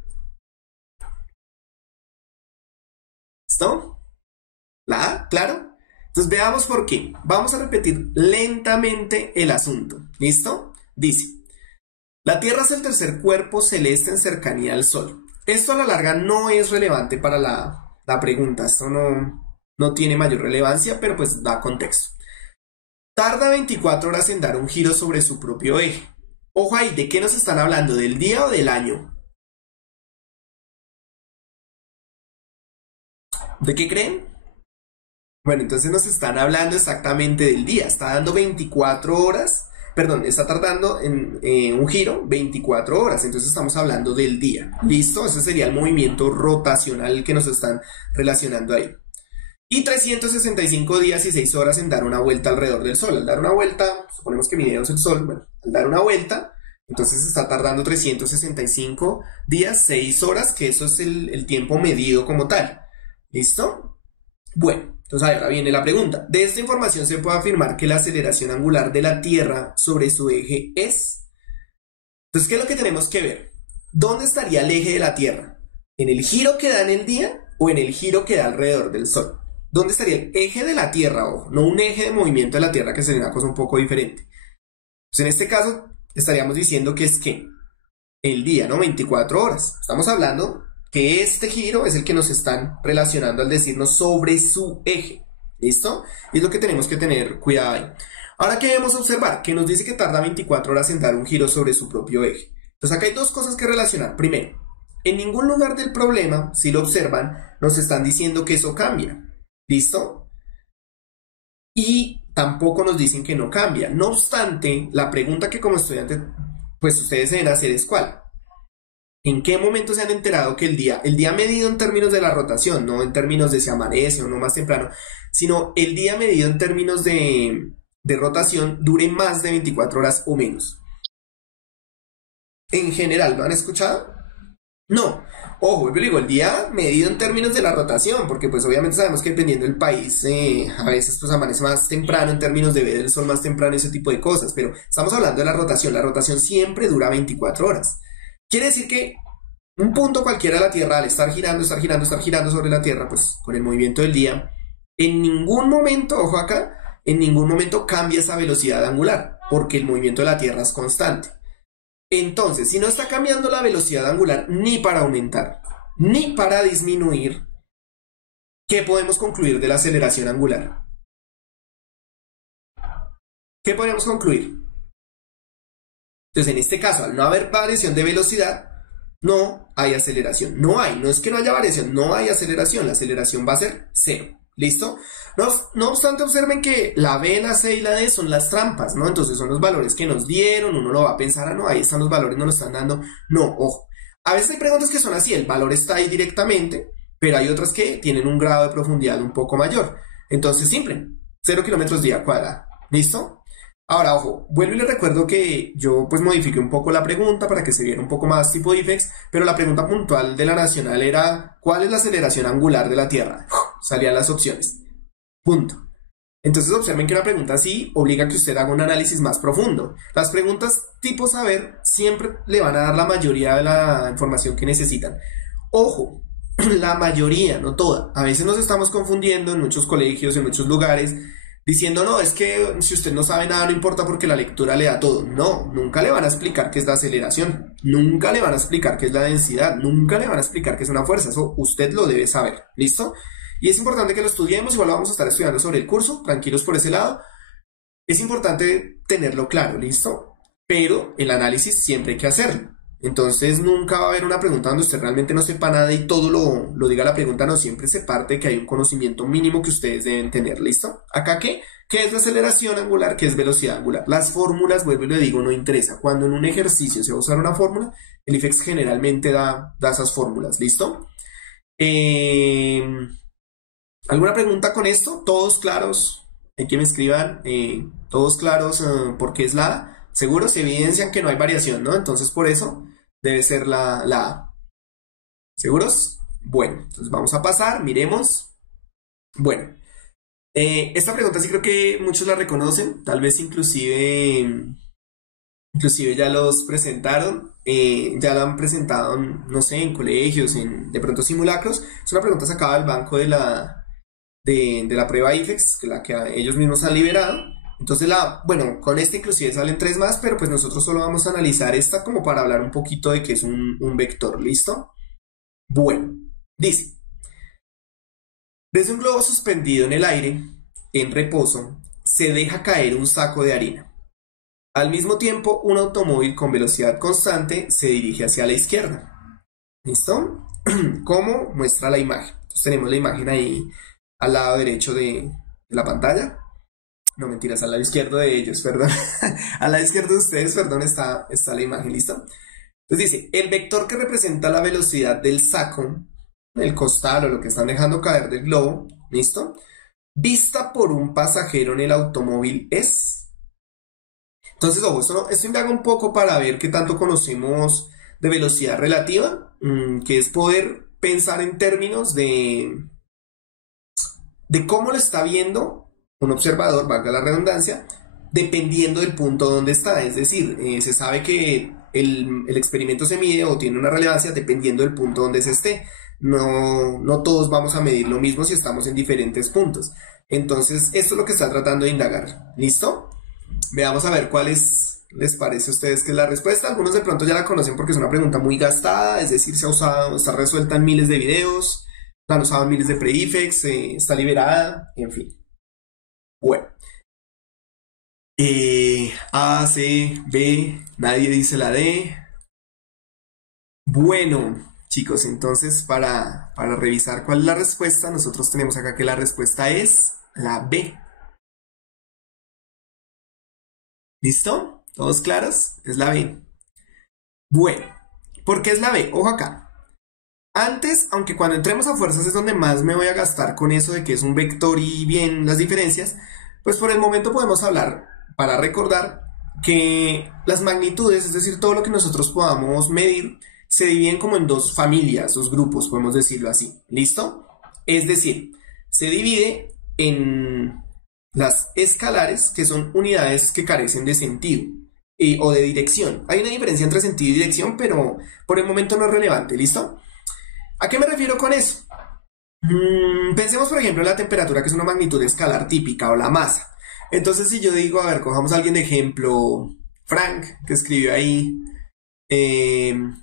¿Listo? ¿La A? ¿Claro? Entonces veamos por qué. Vamos a repetir lentamente el asunto. ¿Listo? Dice, la Tierra es el tercer cuerpo celeste en cercanía al Sol. Esto a la larga no es relevante para la pregunta, esto no tiene mayor relevancia, pero pues da contexto. Tarda 24 horas en dar un giro sobre su propio eje. Ojo ahí, ¿de qué nos están hablando? ¿Del día o del año? ¿De qué creen? Bueno, entonces nos están hablando exactamente del día. Está dando 24 horas, perdón, está tardando en un giro 24 horas. Entonces estamos hablando del día. ¿Listo? Ese sería el movimiento rotacional que nos están relacionando ahí. Y 365 días y 6 horas en dar una vuelta alrededor del Sol. Al dar una vuelta, suponemos que midieron el Sol, bueno, al dar una vuelta, entonces está tardando 365 días, 6 horas, que eso es el tiempo medido como tal. ¿Listo? Bueno, entonces ahora viene la pregunta. De esta información se puede afirmar que la aceleración angular de la Tierra sobre su eje es... Entonces, ¿qué es lo que tenemos que ver? ¿Dónde estaría el eje de la Tierra? ¿En el giro que da en el día o en el giro que da alrededor del Sol? ¿Dónde estaría el eje de la Tierra? Ojo, no un eje de movimiento de la Tierra, que sería una cosa un poco diferente. Entonces, en este caso, estaríamos diciendo que es que el día, ¿no? 24 horas. Estamos hablando que este giro es el que nos están relacionando al decirnos sobre su eje. ¿Listo? Y es lo que tenemos que tener cuidado ahí. Ahora, ¿qué debemos observar? Que nos dice que tarda 24 horas en dar un giro sobre su propio eje. Entonces, acá hay dos cosas que relacionar. Primero, en ningún lugar del problema, si lo observan, nos están diciendo que eso cambia. ¿Listo? Y tampoco nos dicen que no cambia. No obstante, la pregunta que como estudiantes, pues ustedes deben hacer es ¿cuál? ¿En qué momento se han enterado que el día medido en términos de la rotación, no en términos de si amanece o no más temprano, sino el día medido en términos de rotación dure más de 24 horas o menos? En general, ¿lo han escuchado? No. Ojo, yo digo, el día medido en términos de la rotación, porque pues obviamente sabemos que dependiendo del país, a veces pues amanece más temprano en términos de ver el sol más temprano, ese tipo de cosas, pero estamos hablando de la rotación siempre dura 24 horas. Quiere decir que un punto cualquiera de la Tierra, al estar girando sobre la Tierra, pues con el movimiento del día, en ningún momento, ojo acá, en ningún momento cambia esa velocidad angular, porque el movimiento de la Tierra es constante. Entonces, si no está cambiando la velocidad angular ni para aumentar, ni para disminuir, ¿qué podemos concluir de la aceleración angular? ¿Qué podemos concluir? Entonces, en este caso, al no haber variación de velocidad, no hay aceleración. No es que no haya variación, no hay aceleración. La aceleración va a ser cero. ¿Listo? No obstante, observen que la B, la C y la D son las trampas, ¿no? Entonces son los valores que nos dieron, uno lo va a pensar, no, ahí están los valores, no lo están dando. No, ojo. A veces hay preguntas que son así, el valor está ahí directamente, pero hay otras que tienen un grado de profundidad un poco mayor. Entonces, simple, 0 kilómetros día cuadrado. ¿Listo? Ahora, ojo, vuelvo y les recuerdo que yo pues modifiqué un poco la pregunta para que se viera un poco más tipo IFEX, pero la pregunta puntual de la nacional era ¿cuál es la aceleración angular de la Tierra? Salían las opciones. Punto. Entonces observen que una pregunta así obliga a que usted haga un análisis más profundo. Las preguntas tipo saber siempre le van a dar la mayoría de la información que necesitan. Ojo, la mayoría, no toda. A veces nos estamos confundiendo en muchos colegios, en muchos lugares, diciendo, no, es que si usted no sabe nada no importa porque la lectura le da todo. No, nunca le van a explicar qué es la aceleración, nunca le van a explicar qué es la densidad, nunca le van a explicar qué es una fuerza, eso usted lo debe saber, ¿listo? Y es importante que lo estudiemos, igual lo vamos a estar estudiando sobre el curso, tranquilos por ese lado. Es importante tenerlo claro, ¿listo? Pero el análisis siempre hay que hacerlo. Entonces nunca va a haber una pregunta donde usted realmente no sepa nada y todo lo diga la pregunta, no, siempre se parte de que hay un conocimiento mínimo que ustedes deben tener, ¿listo? ¿Acá qué? ¿Qué es la aceleración angular? ¿Qué es velocidad angular? Las fórmulas, vuelvo y le digo, no interesa. Cuando en un ejercicio se va a usar una fórmula, el IFEX generalmente da esas fórmulas, ¿listo? ¿Alguna pregunta con esto? ¿Todos claros? Hay que me escriban, todos claros, ¿por qué es la A? Seguro se evidencian que no hay variación, ¿no? Entonces por eso debe ser la A. ¿Seguros? Bueno, entonces vamos a pasar, miremos. Bueno, esta pregunta sí creo que muchos la reconocen, tal vez inclusive ya los presentaron, ya la han presentado, no sé, en colegios, de pronto simulacros. Es una pregunta sacada del banco de la prueba IFEX, la que ellos mismos han liberado. Entonces, bueno, con esta inclusive salen 3 más, pero pues nosotros solo vamos a analizar esta como para hablar un poquito de qué es un vector, ¿listo? Bueno, dice, desde un globo suspendido en el aire, en reposo, se deja caer un saco de harina. Al mismo tiempo, un automóvil con velocidad constante se dirige hacia la izquierda. ¿Listo? ¿Cómo muestra la imagen? Entonces tenemos la imagen ahí al lado derecho de la pantalla. No, mentiras, al lado izquierdo de ellos, perdón. Al lado izquierdo de ustedes, perdón, está la imagen, ¿listo? Entonces dice, el vector que representa la velocidad del saco, el costal o lo que están dejando caer del globo, ¿listo? Vista por un pasajero en el automóvil es... Entonces, ojo, esto indaga un poco para ver qué tanto conocemos de velocidad relativa, que es poder pensar en términos de cómo lo está viendo un observador, valga la redundancia, dependiendo del punto donde está. Es decir, se sabe que el experimento se mide o tiene una relevancia dependiendo del punto donde se esté. No todos vamos a medir lo mismo si estamos en diferentes puntos. Entonces, esto es lo que está tratando de indagar. ¿Listo? Veamos a ver cuál es les parece a ustedes que es la respuesta? Algunos de pronto ya la conocen porque es una pregunta muy gastada, es decir, se ha usado, está resuelta en miles de videos, la han usado en miles de prefix, está liberada, en fin. Bueno, A, C, B, nadie dice la D. Bueno, chicos, entonces para revisar cuál es la respuesta, nosotros tenemos acá que la respuesta es la B. ¿Listo? ¿Todos claros? Es la B. Bueno, ¿por qué es la B? Ojo acá. Antes, aunque cuando entremos a fuerzas es donde más me voy a gastar con eso de que es un vector y bien las diferencias, pues por el momento podemos hablar para recordar que las magnitudes, es decir, todo lo que nosotros podamos medir, se dividen como en dos familias, dos grupos, podemos decirlo así. ¿Listo? Es decir, se divide en las escalares, que son unidades que carecen de sentido o de dirección. Hay una diferencia entre sentido y dirección, pero por el momento no es relevante. ¿Listo? ¿A qué me refiero con eso? Pensemos, por ejemplo, en la temperatura, que es una magnitud escalar típica, o la masa. Entonces, si yo digo, a ver, cojamos a alguien de ejemplo, Frank, que escribió ahí.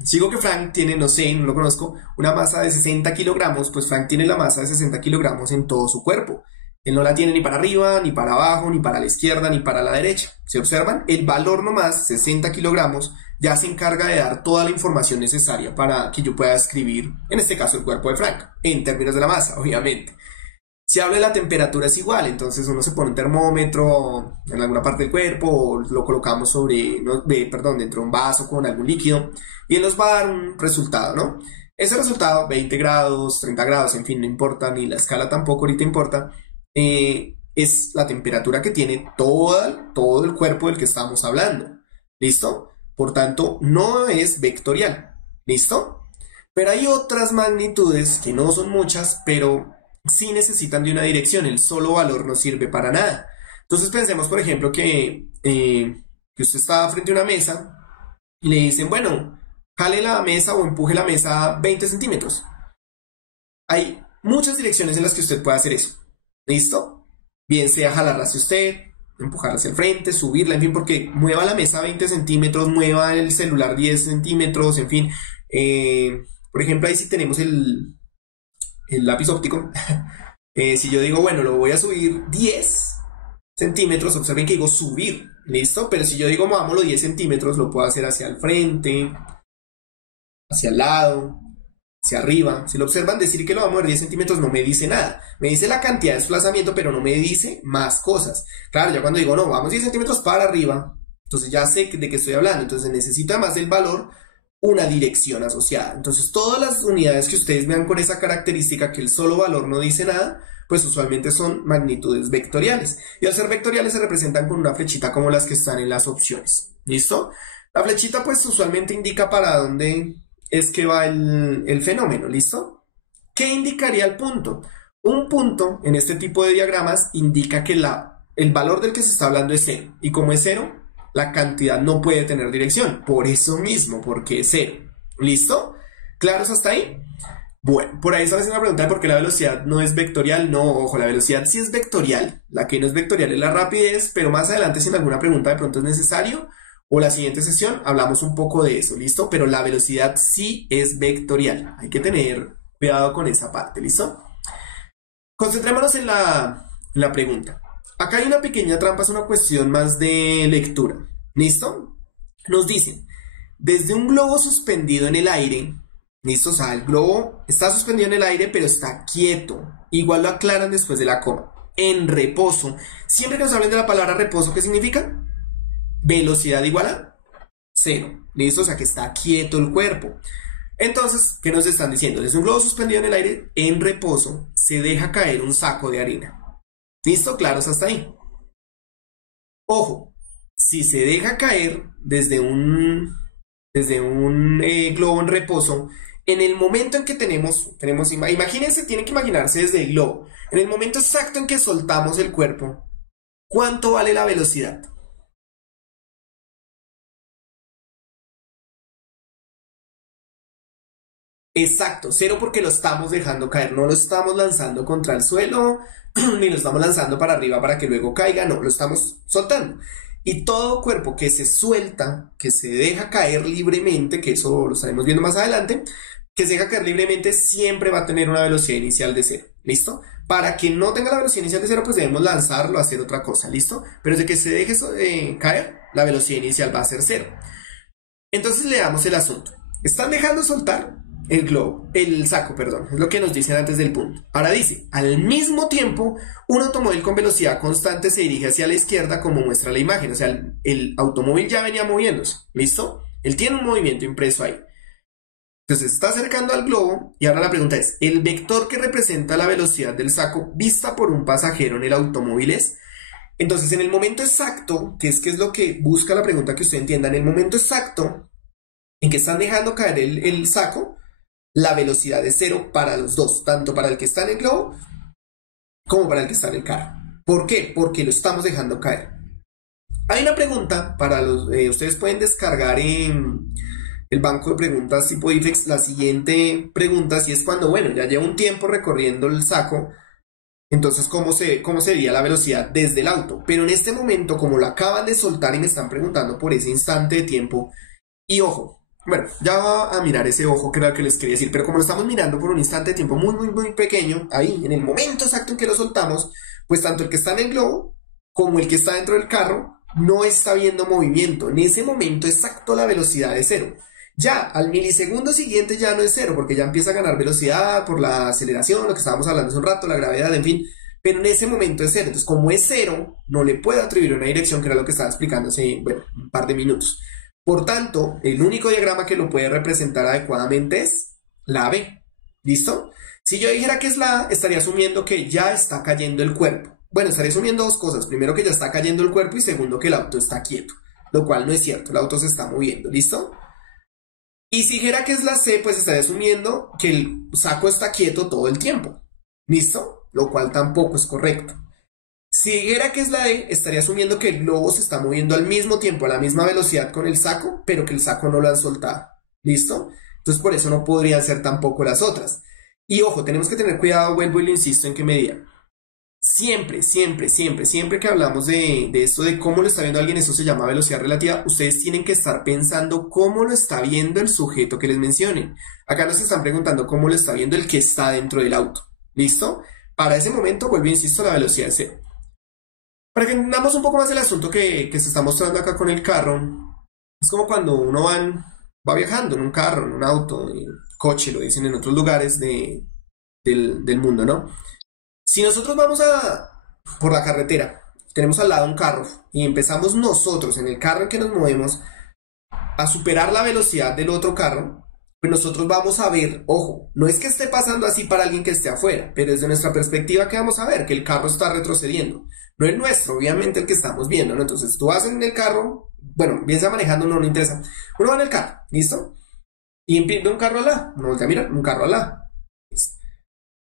Sigo que Frank tiene, no sé, no lo conozco, una masa de 60 kilogramos, pues Frank tiene la masa de 60 kilogramos en todo su cuerpo. Él no la tiene ni para arriba, ni para abajo, ni para la izquierda, ni para la derecha. ¿Se observan? El valor nomás, 60 kilogramos, ya se encarga de dar toda la información necesaria para que yo pueda escribir, en este caso, el cuerpo de Frank, en términos de la masa, obviamente. Si hablo de la temperatura es igual, entonces uno se pone un termómetro en alguna parte del cuerpo o lo colocamos sobre, no, dentro de un vaso con algún líquido y él nos va a dar un resultado, ¿no? Ese resultado, 20 grados, 30 grados, en fin, no importa, ni la escala tampoco ahorita importa, es la temperatura que tiene todo el cuerpo del que estamos hablando, ¿listo? Por tanto, no es vectorial, ¿listo? Pero hay otras magnitudes que no son muchas, pero sí necesitan de una dirección, el solo valor no sirve para nada. Entonces pensemos, por ejemplo, que usted está frente a una mesa y le dicen, bueno, jale la mesa o empuje la mesa 20 centímetros. Hay muchas direcciones en las que usted puede hacer eso. ¿Listo? Bien sea jalarla hacia usted, empujarla hacia el frente, subirla, en fin, porque mueva la mesa 20 centímetros, mueva el celular 10 centímetros, en fin. Por ejemplo, ahí sí tenemos el lápiz óptico. Si yo digo, bueno, lo voy a subir 10 centímetros, observen que digo subir, ¿listo? Pero si yo digo, movámoslo 10 centímetros, lo puedo hacer hacia el frente, hacia el lado, hacia arriba. Si lo observan, decir que lo vamos a mover 10 centímetros no me dice nada. Me dice la cantidad de desplazamiento, pero no me dice más cosas. Claro, ya cuando digo, no, vamos 10 centímetros para arriba, entonces ya sé de qué estoy hablando. Entonces necesito además del valor una dirección asociada. Entonces todas las unidades que ustedes vean con esa característica que el solo valor no dice nada, pues usualmente son magnitudes vectoriales. Y al ser vectoriales se representan con una flechita como las que están en las opciones. ¿Listo? La flechita pues usualmente indica para dónde es que va el fenómeno. ¿Listo? ¿Qué indicaría el punto? Un punto en este tipo de diagramas indica que el valor del que se está hablando es cero. Y como es cero, la cantidad no puede tener dirección, por eso mismo, porque es cero. ¿Listo? ¿Claros hasta ahí? Bueno, por ahí estaba haciendo la pregunta de por qué la velocidad no es vectorial. No, ojo, la velocidad sí es vectorial. La que no es vectorial es la rapidez, pero más adelante si en alguna pregunta de pronto es necesario, o la siguiente sesión hablamos un poco de eso, ¿listo? Pero la velocidad sí es vectorial. Hay que tener cuidado con esa parte, ¿listo? Concentrémonos en la pregunta. Acá hay una pequeña trampa, es una cuestión más de lectura. ¿Listo? Nos dicen, desde un globo suspendido en el aire, ¿listo? O sea, el globo está suspendido en el aire, pero está quieto. Igual lo aclaran después de la coma. En reposo. Siempre que nos hablen de la palabra reposo, ¿qué significa? Velocidad igual a cero. ¿Listo? O sea, que está quieto el cuerpo. Entonces, ¿qué nos están diciendo? Desde un globo suspendido en el aire, en reposo, se deja caer un saco de harina. ¿Listo? Claros hasta ahí. Ojo, si se deja caer desde un globo en reposo, en el momento en que imagínense, tienen que imaginarse desde el globo, en el momento exacto en que soltamos el cuerpo, ¿cuánto vale la velocidad? Exacto, cero porque lo estamos dejando caer, no lo estamos lanzando contra el suelo, ni lo estamos lanzando para arriba para que luego caiga, no, lo estamos soltando. Y todo cuerpo que se suelta, que se deja caer libremente, que eso lo estaremos viendo más adelante, que se deja caer libremente siempre va a tener una velocidad inicial de cero. ¿Listo? Para que no tenga la velocidad inicial de cero, pues debemos lanzarlo a hacer otra cosa. ¿Listo? Pero desde que se deje caer, la velocidad inicial va a ser cero. Entonces le damos el asunto. Están dejando soltar el globo, el saco, perdón, es lo que nos dicen antes del punto. Ahora dice, al mismo tiempo, un automóvil con velocidad constante se dirige hacia la izquierda como muestra la imagen. O sea, el automóvil ya venía moviéndose, ¿listo? Él tiene un movimiento impreso ahí. Entonces está acercando al globo y ahora la pregunta es, ¿el vector que representa la velocidad del saco vista por un pasajero en el automóvil es? Entonces, en el momento exacto, que es lo que busca la pregunta que usted entienda, en el momento exacto en que están dejando caer el saco, la velocidad es cero para los dos, tanto para el que está en el globo como para el que está en el carro. ¿Por qué? Porque lo estamos dejando caer. Hay una pregunta para los... ustedes pueden descargar en el banco de preguntas tipo IFEX la siguiente pregunta, si es cuando, bueno, ya lleva un tiempo recorriendo el saco, entonces ¿cómo se veía la velocidad desde el auto? Pero en este momento, como lo acaban de soltar y me están preguntando por ese instante de tiempo, y ojo, bueno, ya va a mirar ese ojo que era lo que les quería decir, pero como lo estamos mirando por un instante de tiempo muy, muy, muy pequeño, ahí, en el momento exacto en que lo soltamos, pues tanto el que está en el globo como el que está dentro del carro no está viendo movimiento. En ese momento exacto la velocidad es cero. Ya, al milisegundo siguiente ya no es cero, porque ya empieza a ganar velocidad por la aceleración, lo que estábamos hablando hace un rato, la gravedad, en fin, pero en ese momento es cero. Entonces, como es cero, no le puedo atribuir una dirección, que era lo que estaba explicando hace, bueno, un par de minutos. Por tanto, el único diagrama que lo puede representar adecuadamente es la B. ¿Listo? Si yo dijera que es la A, estaría asumiendo que ya está cayendo el cuerpo. Bueno, estaría asumiendo dos cosas. Primero, que ya está cayendo el cuerpo y segundo, que el auto está quieto. Lo cual no es cierto, el auto se está moviendo. ¿Listo? Y si dijera que es la C, pues estaría asumiendo que el saco está quieto todo el tiempo. ¿Listo? Lo cual tampoco es correcto. Si dijera que es la D, estaría asumiendo que el globo se está moviendo al mismo tiempo, a la misma velocidad con el saco, pero que el saco no lo han soltado. ¿Listo? Entonces por eso no podrían ser tampoco las otras. Y ojo, tenemos que tener cuidado, vuelvo y lo insisto en que medida. Siempre, siempre, siempre, siempre que hablamos de esto, de cómo lo está viendo alguien, eso se llama velocidad relativa, ustedes tienen que estar pensando cómo lo está viendo el sujeto que les mencionen. Acá nos están preguntando cómo lo está viendo el que está dentro del auto. ¿Listo? Para ese momento, vuelvo e insisto, la velocidad es cero. Para que entendamos un poco más el asunto que se está mostrando acá con el carro, es como cuando uno va viajando en un carro, en un auto, en coche, lo dicen en otros lugares del mundo, ¿no? Si nosotros vamos por la carretera, tenemos al lado un carro y empezamos nosotros, en el carro en que nos movemos, a superar la velocidad del otro carro, pues nosotros vamos a ver, ojo, no es que esté pasando así para alguien que esté afuera, pero desde nuestra perspectiva, ¿qué vamos a ver? Que el carro está retrocediendo. No es nuestro, obviamente el que estamos viendo, ¿no? Entonces tú vas en el carro, bueno, bien sea manejando, no interesa. Uno va en el carro, ¿listo? Y empieza un carro al lado, no voltea a mirar, un carro al lado.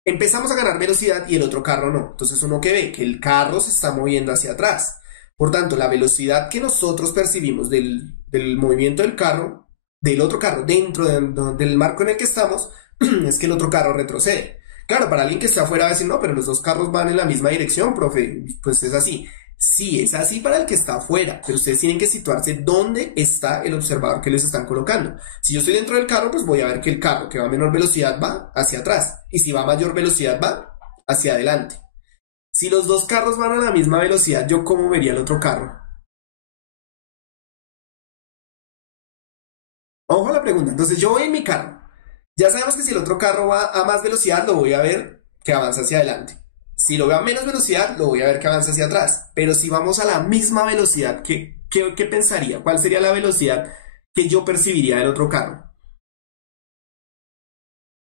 Empezamos a ganar velocidad y el otro carro no. Entonces uno que ve que el carro se está moviendo hacia atrás. Por tanto, la velocidad que nosotros percibimos del movimiento del carro, del otro carro, dentro del marco en el que estamos, es que el otro carro retrocede. Claro, para alguien que esté afuera va a decir, no, pero los dos carros van en la misma dirección, profe. Pues es así. Sí, es así para el que está afuera, pero ustedes tienen que situarse dónde está el observador que les están colocando. Si yo estoy dentro del carro, pues voy a ver que el carro que va a menor velocidad va hacia atrás, y si va a mayor velocidad va hacia adelante. Si los dos carros van a la misma velocidad, ¿yo cómo vería el otro carro? Ojo a la pregunta. Entonces yo voy en mi carro. Ya sabemos que si el otro carro va a más velocidad, lo voy a ver que avanza hacia adelante. Si lo veo a menos velocidad, lo voy a ver que avanza hacia atrás. Pero si vamos a la misma velocidad, ¿qué pensaría? ¿Cuál sería la velocidad que yo percibiría del otro carro?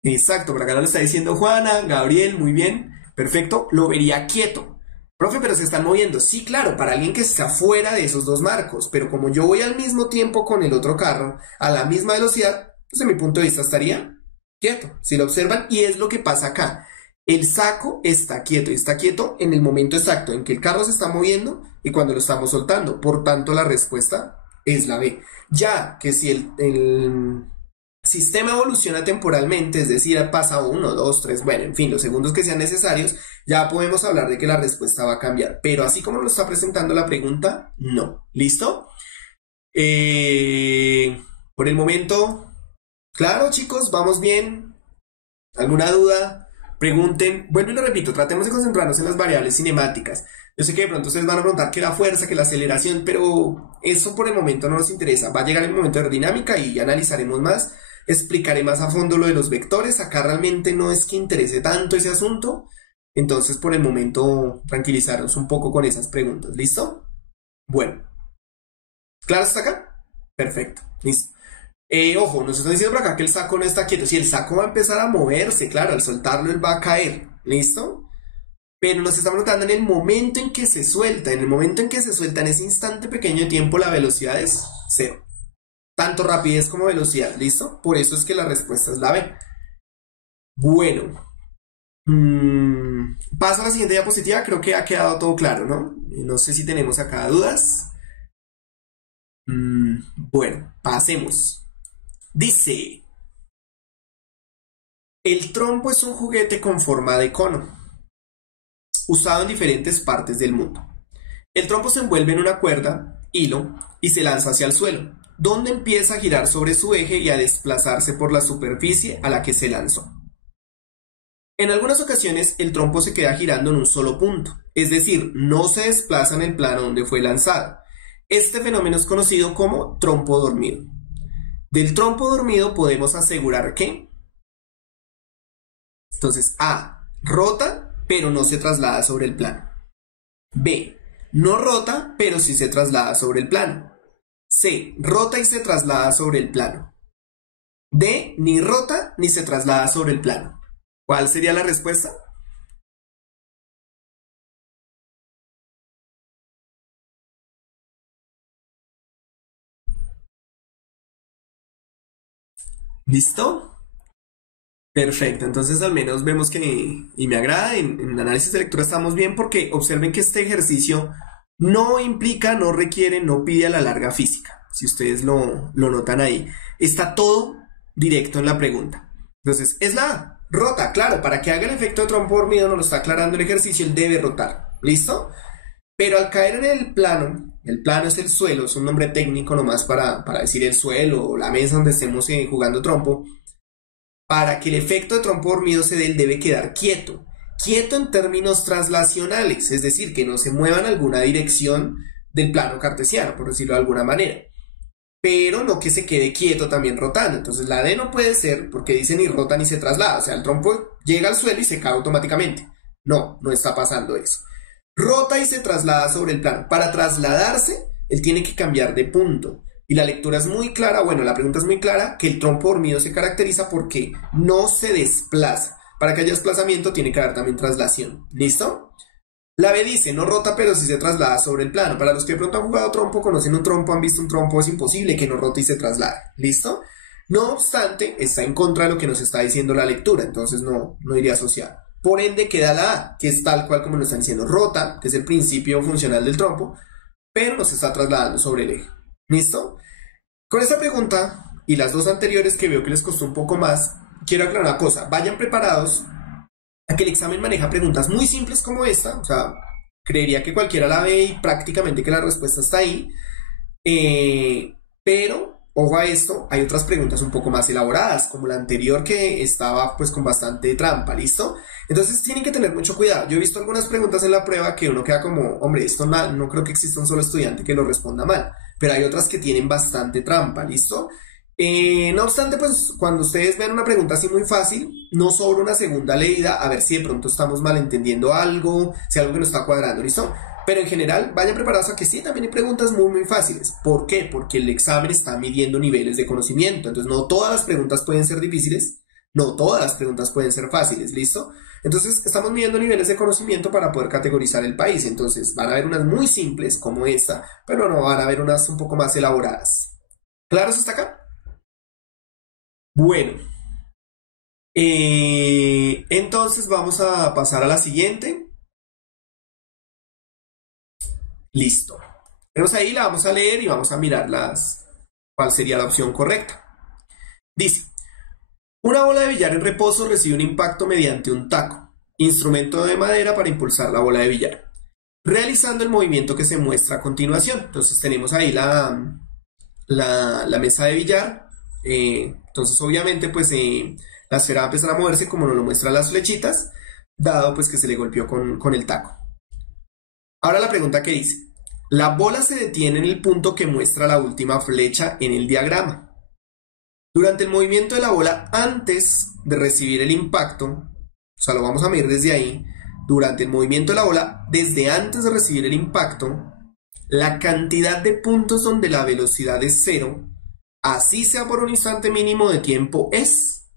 Exacto, por acá lo está diciendo Juana, Gabriel, muy bien, perfecto, lo vería quieto. Profe, pero se están moviendo. Sí, claro, para alguien que está fuera de esos dos marcos, pero como yo voy al mismo tiempo con el otro carro, a la misma velocidad, pues en mi punto de vista estaría quieto. Si lo observan, y es lo que pasa acá. El saco está quieto y está quieto en el momento exacto en que el carro se está moviendo y cuando lo estamos soltando. Por tanto, la respuesta es la B. Ya que si sistema evoluciona temporalmente, es decir, pasa 1, 2, 3, bueno, en fin, los segundos que sean necesarios, ya podemos hablar de que la respuesta va a cambiar. Pero así como lo está presentando la pregunta, no. ¿Listo? Por el momento, claro, chicos, vamos bien. ¿Alguna duda? Pregunten. Vuelvo y lo repito, tratemos de concentrarnos en las variables cinemáticas. Yo sé que de pronto ustedes van a preguntar que la fuerza, que la aceleración, pero eso por el momento no nos interesa. Va a llegar el momento de aerodinámica y analizaremos más. Explicaré más a fondo lo de los vectores. Acá realmente no es que interese tanto ese asunto. Entonces, por el momento, tranquilizarnos un poco con esas preguntas. ¿Listo? Bueno. ¿Claro hasta acá? Perfecto. Listo. Ojo, nos están diciendo por acá que el saco no está quieto. Si el saco va a empezar a moverse, claro, al soltarlo él va a caer. ¿Listo? Pero nos estamos notando en el momento en que se suelta. En el momento en que se suelta, en ese instante pequeño de tiempo, la velocidad es cero. Tanto rapidez como velocidad. ¿Listo? Por eso es que la respuesta es la B. Bueno. Paso a la siguiente diapositiva. Creo que ha quedado todo claro, ¿no? No sé si tenemos acá dudas. Bueno, pasemos. Dice, el trompo es un juguete con forma de cono, usado en diferentes partes del mundo. El trompo se envuelve en una cuerda, hilo, y se lanza hacia el suelo, donde empieza a girar sobre su eje y a desplazarse por la superficie a la que se lanzó. En algunas ocasiones el trompo se queda girando en un solo punto, es decir, no se desplaza en el plano donde fue lanzado. Este fenómeno es conocido como trompo dormido. Del trompo dormido podemos asegurar que, entonces, A, rota, pero no se traslada sobre el plano. B, no rota, pero sí se traslada sobre el plano. C, rota y se traslada sobre el plano. D, ni rota ni se traslada sobre el plano. ¿Cuál sería la respuesta? ¿Listo? Perfecto, entonces al menos vemos que, y me agrada, en análisis de lectura estamos bien porque observen que este ejercicio no implica, no requiere, no pide a la larga física, si ustedes lo notan ahí. Está todo directo en la pregunta. Entonces, es la A, rota, claro, para que haga el efecto de trompo dormido, nos lo está aclarando el ejercicio, él debe rotar, ¿listo? Pero al caer en el plano es el suelo, es un nombre técnico nomás para decir el suelo o la mesa donde estemos jugando trompo. Para que el efecto de trompo dormido se dé, él debe quedar quieto. Quieto en términos translacionales, es decir, que no se mueva en alguna dirección del plano cartesiano, por decirlo de alguna manera. Pero no que se quede quieto también rotando. Entonces la D no puede ser porque dice ni rota ni se traslada. O sea, el trompo llega al suelo y se cae automáticamente. No, no está pasando eso. Rota y se traslada sobre el plano. Para trasladarse, él tiene que cambiar de punto. Y la lectura es muy clara, bueno, la pregunta es muy clara, que el trompo dormido se caracteriza porque no se desplaza. Para que haya desplazamiento tiene que haber también traslación. ¿Listo? La B dice, no rota pero sí se traslada sobre el plano. Para los que de pronto han jugado trompo, conocen un trompo, han visto un trompo, es imposible que no rote y se traslade. ¿Listo? No obstante, está en contra de lo que nos está diciendo la lectura, entonces no iría asociado. Por ende queda la A, que es tal cual como nos están diciendo, rota, que es el principio funcional del trompo, pero nos está trasladando sobre el eje. ¿Listo? Con esta pregunta y las dos anteriores que veo que les costó un poco más, quiero aclarar una cosa. Vayan preparados a que el examen maneja preguntas muy simples como esta. O sea, creería que cualquiera la ve y prácticamente que la respuesta está ahí. Pero, ojo a esto, hay otras preguntas un poco más elaboradas, como la anterior que estaba pues con bastante trampa, ¿listo? Entonces tienen que tener mucho cuidado. Yo he visto algunas preguntas en la prueba que uno queda como, hombre, esto no creo que exista un solo estudiante que lo responda mal, pero hay otras que tienen bastante trampa, ¿listo? No obstante, pues cuando ustedes vean una pregunta así muy fácil, no sobre una segunda leída, a ver si de pronto estamos malentendiendo algo, si algo que no está cuadrando, ¿listo? Pero en general, vayan preparados a que sí, también hay preguntas muy fáciles. ¿Por qué? Porque el examen está midiendo niveles de conocimiento, entonces no todas las preguntas pueden ser difíciles, no todas las preguntas pueden ser fáciles, ¿listo? Entonces estamos midiendo niveles de conocimiento para poder categorizar el país, entonces van a haber unas muy simples como esta, pero no van a haber unas un poco más elaboradas. ¿Claros hasta acá? Bueno, entonces vamos a pasar a la siguiente. Listo. Tenemos ahí, la vamos a leer y vamos a mirar cuál sería la opción correcta. Dice, Una bola de billar en reposo recibe un impacto mediante un taco, instrumento de madera para impulsar la bola de billar, realizando el movimiento que se muestra a continuación. Entonces tenemos ahí la mesa de billar. Entonces obviamente pues la esfera va a empezar a moverse como nos lo muestran las flechitas, dado pues que se le golpeó con el taco. Ahora la pregunta que dice: la bola se detiene en el punto que muestra la última flecha en el diagrama. Durante el movimiento de la bola antes de recibir el impacto, o sea, lo vamos a medir desde ahí, durante el movimiento de la bola, desde antes de recibir el impacto, la cantidad de puntos donde la velocidad es cero, así sea por un instante mínimo de tiempo, es.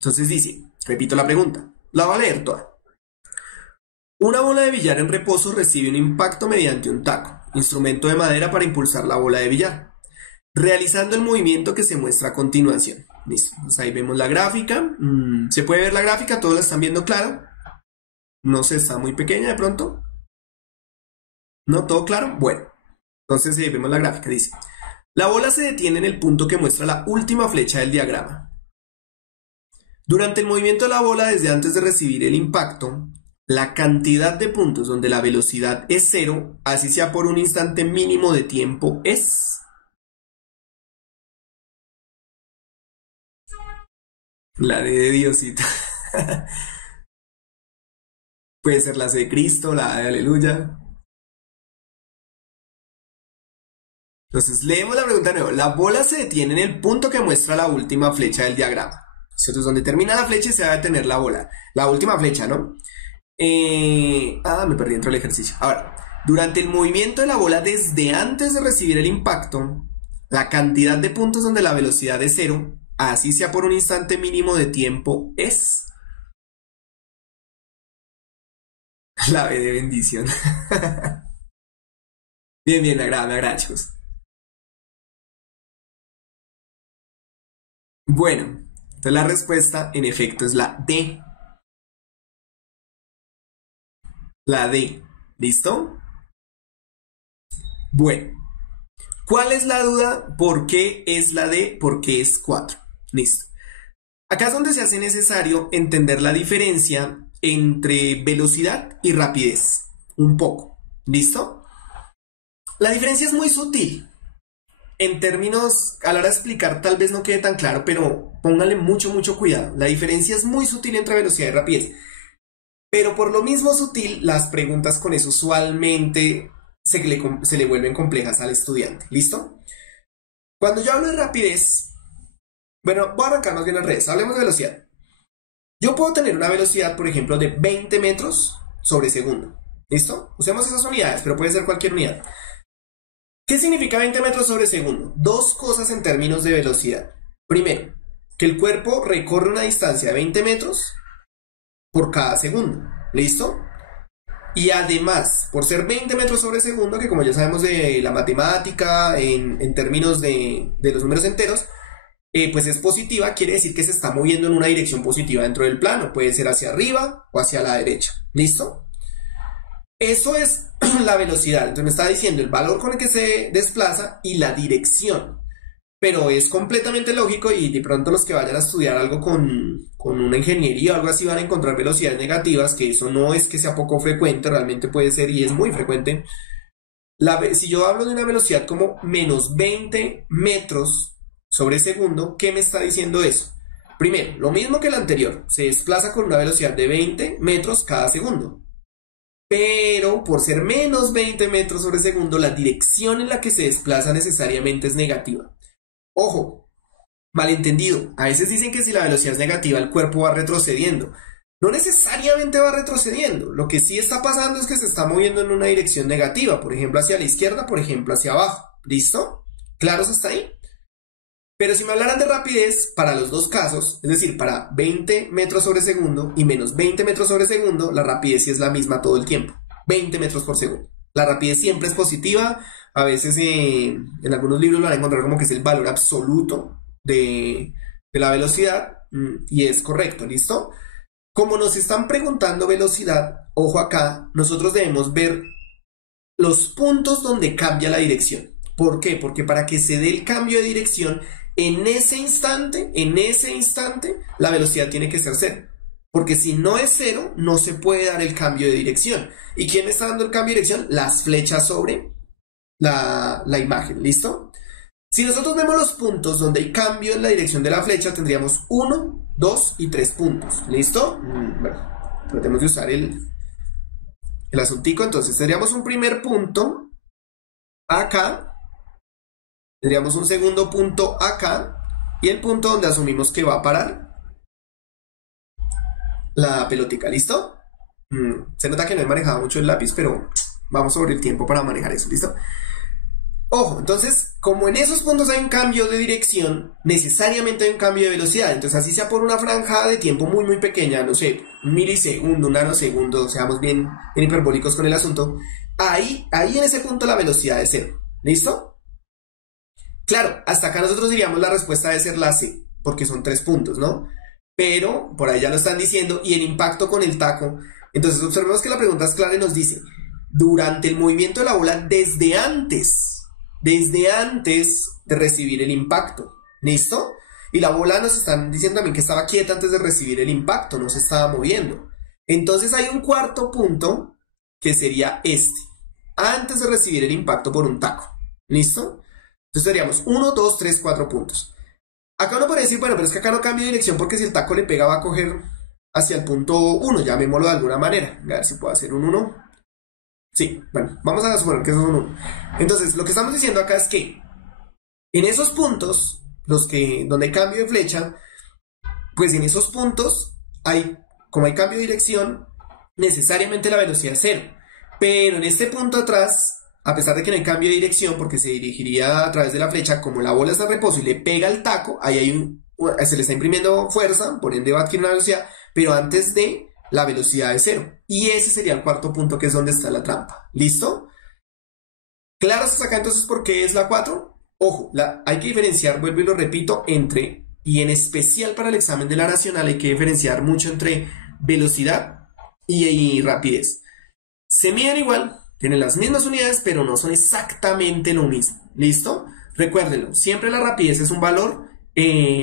Entonces dice, repito la pregunta, la voy a leer toda. Una bola de billar en reposo recibe un impacto mediante un taco, instrumento de madera para impulsar la bola de billar, realizando el movimiento que se muestra a continuación. Listo, entonces ahí vemos la gráfica. ¿Se puede ver la gráfica? ¿Todos la están viendo claro? No sé, está muy pequeña de pronto. ¿No? ¿Todo claro? Bueno, entonces ahí vemos la gráfica. Dice, la bola se detiene en el punto que muestra la última flecha del diagrama. Durante el movimiento de la bola desde antes de recibir el impacto, la cantidad de puntos donde la velocidad es cero, así sea por un instante mínimo de tiempo, es. La D de Diosito. Puede ser la C de Cristo, la A de Aleluya. Entonces leemos la pregunta de nuevo. La bola se detiene en el punto que muestra la última flecha del diagrama. Entonces donde termina la flecha se va a detener la bola. La última flecha, ¿no? Me perdí dentro del ejercicio. Ahora, durante el movimiento de la bola desde antes de recibir el impacto, la cantidad de puntos donde la velocidad es cero, así sea por un instante mínimo de tiempo, es. La B de bendición. Bien, me agrada, chicos. Bueno, entonces la respuesta en efecto es la D. La D. ¿Listo? Bueno, ¿cuál es la duda? ¿Por qué es la D? ¿Por qué es 4? Listo. Acá es donde se hace necesario entender la diferencia entre velocidad y rapidez. Un poco. ¿Listo? La diferencia es muy sutil. En términos, a la hora de explicar tal vez no quede tan claro, pero pónganle mucho cuidado. La diferencia es muy sutil entre velocidad y rapidez. Pero por lo mismo sutil, las preguntas con eso usualmente se le vuelven complejas al estudiante. ¿Listo? Cuando yo hablo de rapidez, bueno, voy a arrancar más bien al revés. Hablemos de velocidad. Yo puedo tener una velocidad, por ejemplo, de 20 metros sobre segundo. ¿Listo? Usemos esas unidades, pero puede ser cualquier unidad. ¿Qué significa 20 metros sobre segundo? Dos cosas en términos de velocidad. Primero, que el cuerpo recorre una distancia de 20 metros por cada segundo. ¿Listo? Y además, por ser 20 metros sobre segundo, que como ya sabemos de la matemática, en términos de los números enteros, pues es positiva, quiere decir que se está moviendo en una dirección positiva dentro del plano. Puede ser hacia arriba o hacia la derecha. ¿Listo? Eso es la velocidad. Entonces me está diciendo el valor con el que se desplaza y la dirección. Pero es completamente lógico y de pronto los que vayan a estudiar algo con una ingeniería o algo así van a encontrar velocidades negativas, que eso no es que sea poco frecuente, realmente puede ser y es muy frecuente. Si yo hablo de una velocidad como menos 20 metros sobre segundo, ¿qué me está diciendo eso? Primero, lo mismo que el anterior, se desplaza con una velocidad de 20 metros cada segundo. Pero por ser menos 20 metros sobre segundo, la dirección en la que se desplaza necesariamente es negativa. Ojo, malentendido. A veces dicen que si la velocidad es negativa, el cuerpo va retrocediendo. No necesariamente va retrocediendo. Lo que sí está pasando es que se está moviendo en una dirección negativa. Por ejemplo, hacia la izquierda, por ejemplo, hacia abajo. ¿Listo? ¿Claros hasta ahí? Pero si me hablaran de rapidez, para los dos casos, es decir, para 20 metros sobre segundo y menos 20 metros sobre segundo, la rapidez sí es la misma todo el tiempo. 20 metros por segundo. La rapidez siempre es positiva. A veces en algunos libros lo van a encontrar como que es el valor absoluto de la velocidad. Y es correcto, ¿listo? Como nos están preguntando velocidad, ojo acá, nosotros debemos ver los puntos donde cambia la dirección. ¿Por qué? Porque para que se dé el cambio de dirección, en ese instante, la velocidad tiene que ser cero. Porque si no es cero, no se puede dar el cambio de dirección. ¿Y quién me está dando el cambio de dirección? Las flechas sobre la imagen, ¿listo? Si nosotros vemos los puntos donde hay cambio en la dirección de la flecha, tendríamos 1, 2 y 3 puntos, ¿listo? Bueno, tratemos de usar el asuntico. Entonces tendríamos un primer punto acá, tendríamos un segundo punto acá y el punto donde asumimos que va a parar la pelotica, ¿listo? Se nota que no he manejado mucho el lápiz, pero vamos sobre el tiempo para manejar eso, ¿listo? Ojo, entonces, como en esos puntos hay un cambio de dirección, necesariamente hay un cambio de velocidad. Entonces, así sea por una franja de tiempo muy, muy pequeña, no sé, un milisegundo, un nanosegundo, seamos bien hiperbólicos con el asunto, ahí en ese punto la velocidad es cero. ¿Listo? Claro, hasta acá nosotros diríamos la respuesta debe ser la C, porque son 3 puntos, ¿no? Pero, por ahí ya lo están diciendo, y el impacto con el taco. Entonces, observemos que la pregunta es clara y nos dice, durante el movimiento de la bola, desde antes de recibir el impacto, ¿listo? Y la bola nos están diciendo también que estaba quieta antes de recibir el impacto, no se estaba moviendo. Entonces hay un cuarto punto que sería este, antes de recibir el impacto por un taco, ¿listo? Entonces tendríamos 1, 2, 3, 4 puntos. Acá uno puede decir, bueno, pero es que acá no cambia de dirección porque si el taco le pega va a coger hacia el punto 1, llamémoslo de alguna manera. A ver si puedo hacer un 1. Sí, bueno, vamos a suponer que eso es un 1. Entonces, lo que estamos diciendo acá es que en esos puntos, donde hay cambio de flecha, pues en esos puntos, como hay cambio de dirección, necesariamente la velocidad es cero. Pero en este punto atrás, a pesar de que no hay cambio de dirección, porque se dirigiría a través de la flecha, como la bola está en reposo y le pega al taco, ahí se le está imprimiendo fuerza, por ende va a adquirir una velocidad, pero antes de la velocidad es cero. Y ese sería el cuarto punto, que es donde está la trampa. ¿Listo? ¿Claro hasta acá entonces por qué es la 4? Ojo, hay que diferenciar, vuelvo y lo repito, y en especial para el examen de la nacional hay que diferenciar mucho entre velocidad y rapidez. Se miden igual, tienen las mismas unidades, pero no son exactamente lo mismo. ¿Listo? Recuérdenlo, siempre la rapidez es un valor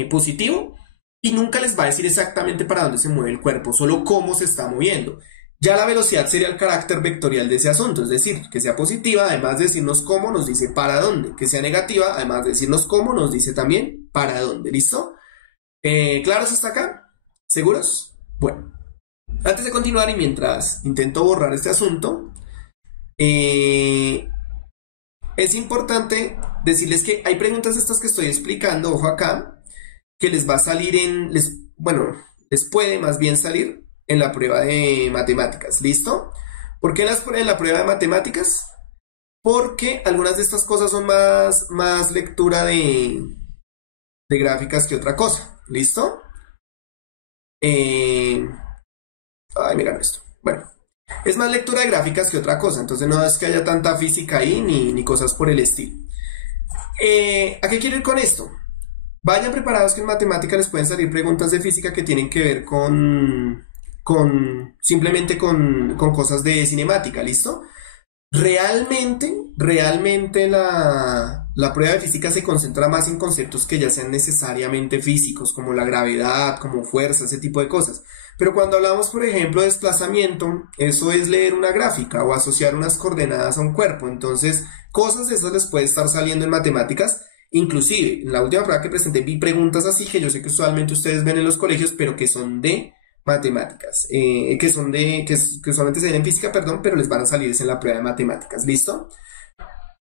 positivo y nunca les va a decir exactamente para dónde se mueve el cuerpo, solo cómo se está moviendo. Ya la velocidad sería el carácter vectorial de ese asunto, es decir, que sea positiva, además de decirnos cómo, nos dice para dónde, que sea negativa, además de decirnos cómo, nos dice también para dónde. ¿Listo? ¿Claros hasta acá? ¿Seguros? Bueno, antes de continuar y mientras intento borrar este asunto, es importante decirles que hay preguntas estas que estoy explicando, ojo acá, que les va a salir les puede más bien salir en la prueba de matemáticas, ¿listo? ¿Por qué en la prueba de matemáticas? Porque algunas de estas cosas son más lectura de gráficas que otra cosa, ¿listo? Miren esto. Bueno, es más lectura de gráficas que otra cosa, entonces no es que haya tanta física ahí ni cosas por el estilo. ¿A qué quiero ir con esto? Vayan preparados que en matemática les pueden salir preguntas de física que tienen que ver simplemente con cosas de cinemática, ¿listo? Realmente la prueba de física se concentra más en conceptos que ya sean necesariamente físicos, como la gravedad, como fuerza, ese tipo de cosas. Pero cuando hablamos, por ejemplo, de desplazamiento, eso es leer una gráfica o asociar unas coordenadas a un cuerpo. Entonces, cosas de esas les puede estar saliendo en matemáticas. Inclusive, en la última prueba que presenté vi preguntas así que yo sé que usualmente ustedes ven en los colegios, pero que son de matemáticas, que solamente se ven en física, perdón, pero les van a salir en la prueba de matemáticas, ¿listo?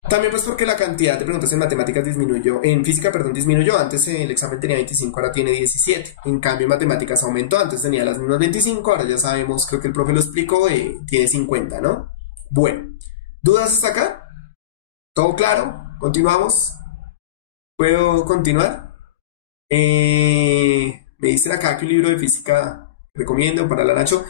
También pues porque la cantidad de preguntas en matemáticas en física, perdón, disminuyó. Antes el examen tenía 25, ahora tiene 17. En cambio en matemáticas aumentó, antes tenía las mismas 25, ahora ya sabemos, creo que el profe lo explicó, tiene 50, ¿no? Bueno, ¿dudas hasta acá? ¿Todo claro? ¿Continuamos? ¿Puedo continuar? Me dicen acá que un libro de física recomiendo para la Nacho.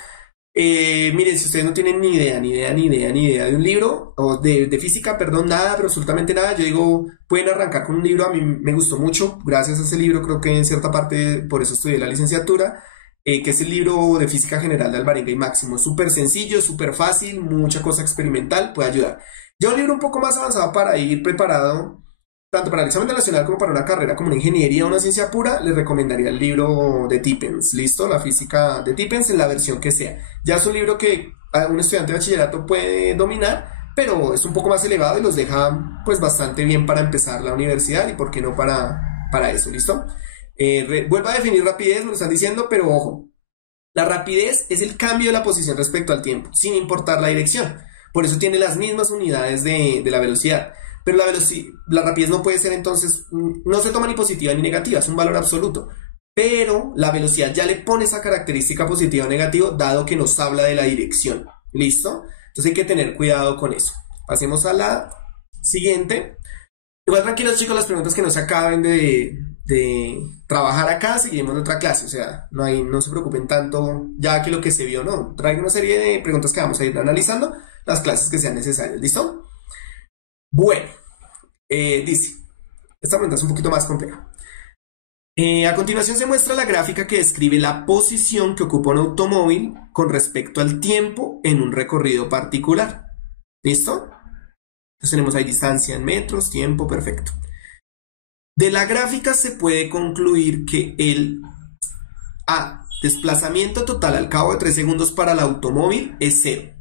Miren, si ustedes no tienen ni idea de un libro, o de física, perdón, nada, pero absolutamente nada, yo digo, pueden arrancar con un libro. A mí me gustó mucho, gracias a ese libro, creo que en cierta parte por eso estudié la licenciatura, que es el libro de Física General de Alvarenga y Máximo. Súper sencillo, súper fácil, mucha cosa experimental, puede ayudar. Ya un libro un poco más avanzado para ir preparado, tanto para el examen nacional como para una carrera como una ingeniería o una ciencia pura, les recomendaría el libro de Tippens, ¿listo? La física de Tippens en la versión que sea. Ya es un libro que un estudiante de bachillerato puede dominar, pero es un poco más elevado y los deja pues bastante bien para empezar la universidad y por qué no para eso, ¿listo? Vuelvo a definir rapidez, me lo están diciendo, pero ojo, la rapidez es el cambio de la posición respecto al tiempo, sin importar la dirección. Por eso tiene las mismas unidades de la velocidad. Pero la rapidez no puede ser entonces, no se toma ni positiva ni negativa, es un valor absoluto. Pero la velocidad ya le pone esa característica positiva o negativa, dado que nos habla de la dirección. ¿Listo? Entonces hay que tener cuidado con eso. Pasemos a la siguiente. Igual tranquilos chicos, las preguntas que no se acaben de trabajar acá, seguiremos en otra clase, o sea, no se preocupen tanto ya que lo que se vio, no, traigan una serie de preguntas que vamos a ir analizando, las clases que sean necesarias, ¿listo? Bueno, dice, esta pregunta es un poquito más compleja. A continuación se muestra la gráfica que describe la posición que ocupa un automóvil con respecto al tiempo en un recorrido particular, ¿listo? Entonces tenemos ahí distancia en metros, tiempo, perfecto. De la gráfica se puede concluir que el A, desplazamiento total al cabo de 3 segundos para el automóvil es 0.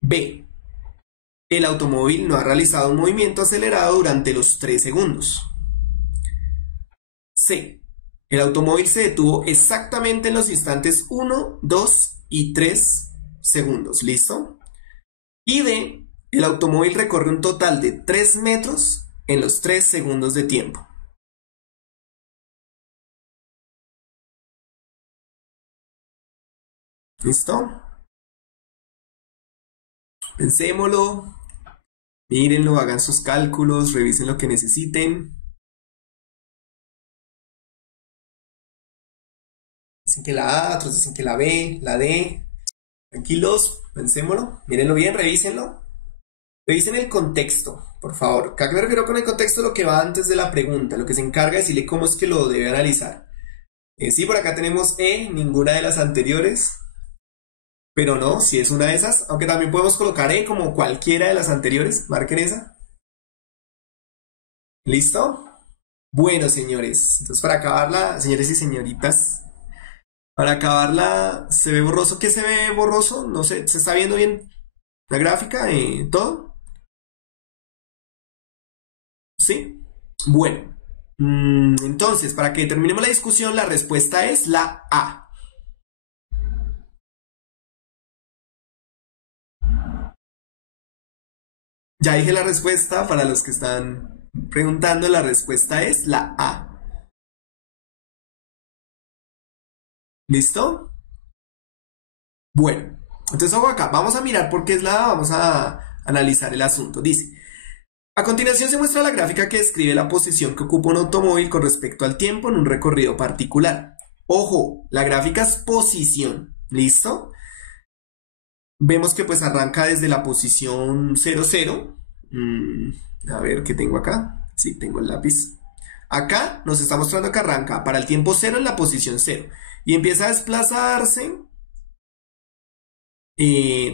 B, el automóvil no ha realizado un movimiento acelerado durante los 3 segundos. C, el automóvil se detuvo exactamente en los instantes 1, 2 y 3 segundos. ¿Listo? Y D, el automóvil recorre un total de 3 metros en los 3 segundos de tiempo. ¿Listo? Pensémoslo, mírenlo, hagan sus cálculos, revisen lo que necesiten. Dicen que la A, otros dicen que la B, la D. Tranquilos, pensémoslo, mírenlo bien, revísenlo. Revisen el contexto, por favor. ¿A qué me refiero con el contexto? Lo que va antes de la pregunta, lo que se encarga de decirle cómo es que lo debe analizar. Sí, por acá tenemos E, ninguna de las anteriores. Pero no, si es una de esas, aunque también podemos colocar E como cualquiera de las anteriores. Marquen esa. ¿Listo? Bueno, señores. Entonces, para acabarla, señores y señoritas, para acabarla, ¿se ve borroso? ¿Qué se ve borroso? No sé, ¿se está viendo bien la gráfica? ¿Todo? ¿Sí? Bueno, entonces, para que terminemos la discusión, la respuesta es la A. Ya dije la respuesta, para los que están preguntando, la respuesta es la A. ¿Listo? Bueno, entonces ojo acá, vamos a mirar por qué es la A, vamos a analizar el asunto. Dice, a continuación se muestra la gráfica que describe la posición que ocupa un automóvil con respecto al tiempo en un recorrido particular. Ojo, la gráfica es posición, ¿listo? Vemos que pues arranca desde la posición 0, 0. A ver, ¿qué tengo acá? Sí, tengo el lápiz. Acá nos está mostrando que arranca para el tiempo 0 en la posición 0 y empieza a desplazarse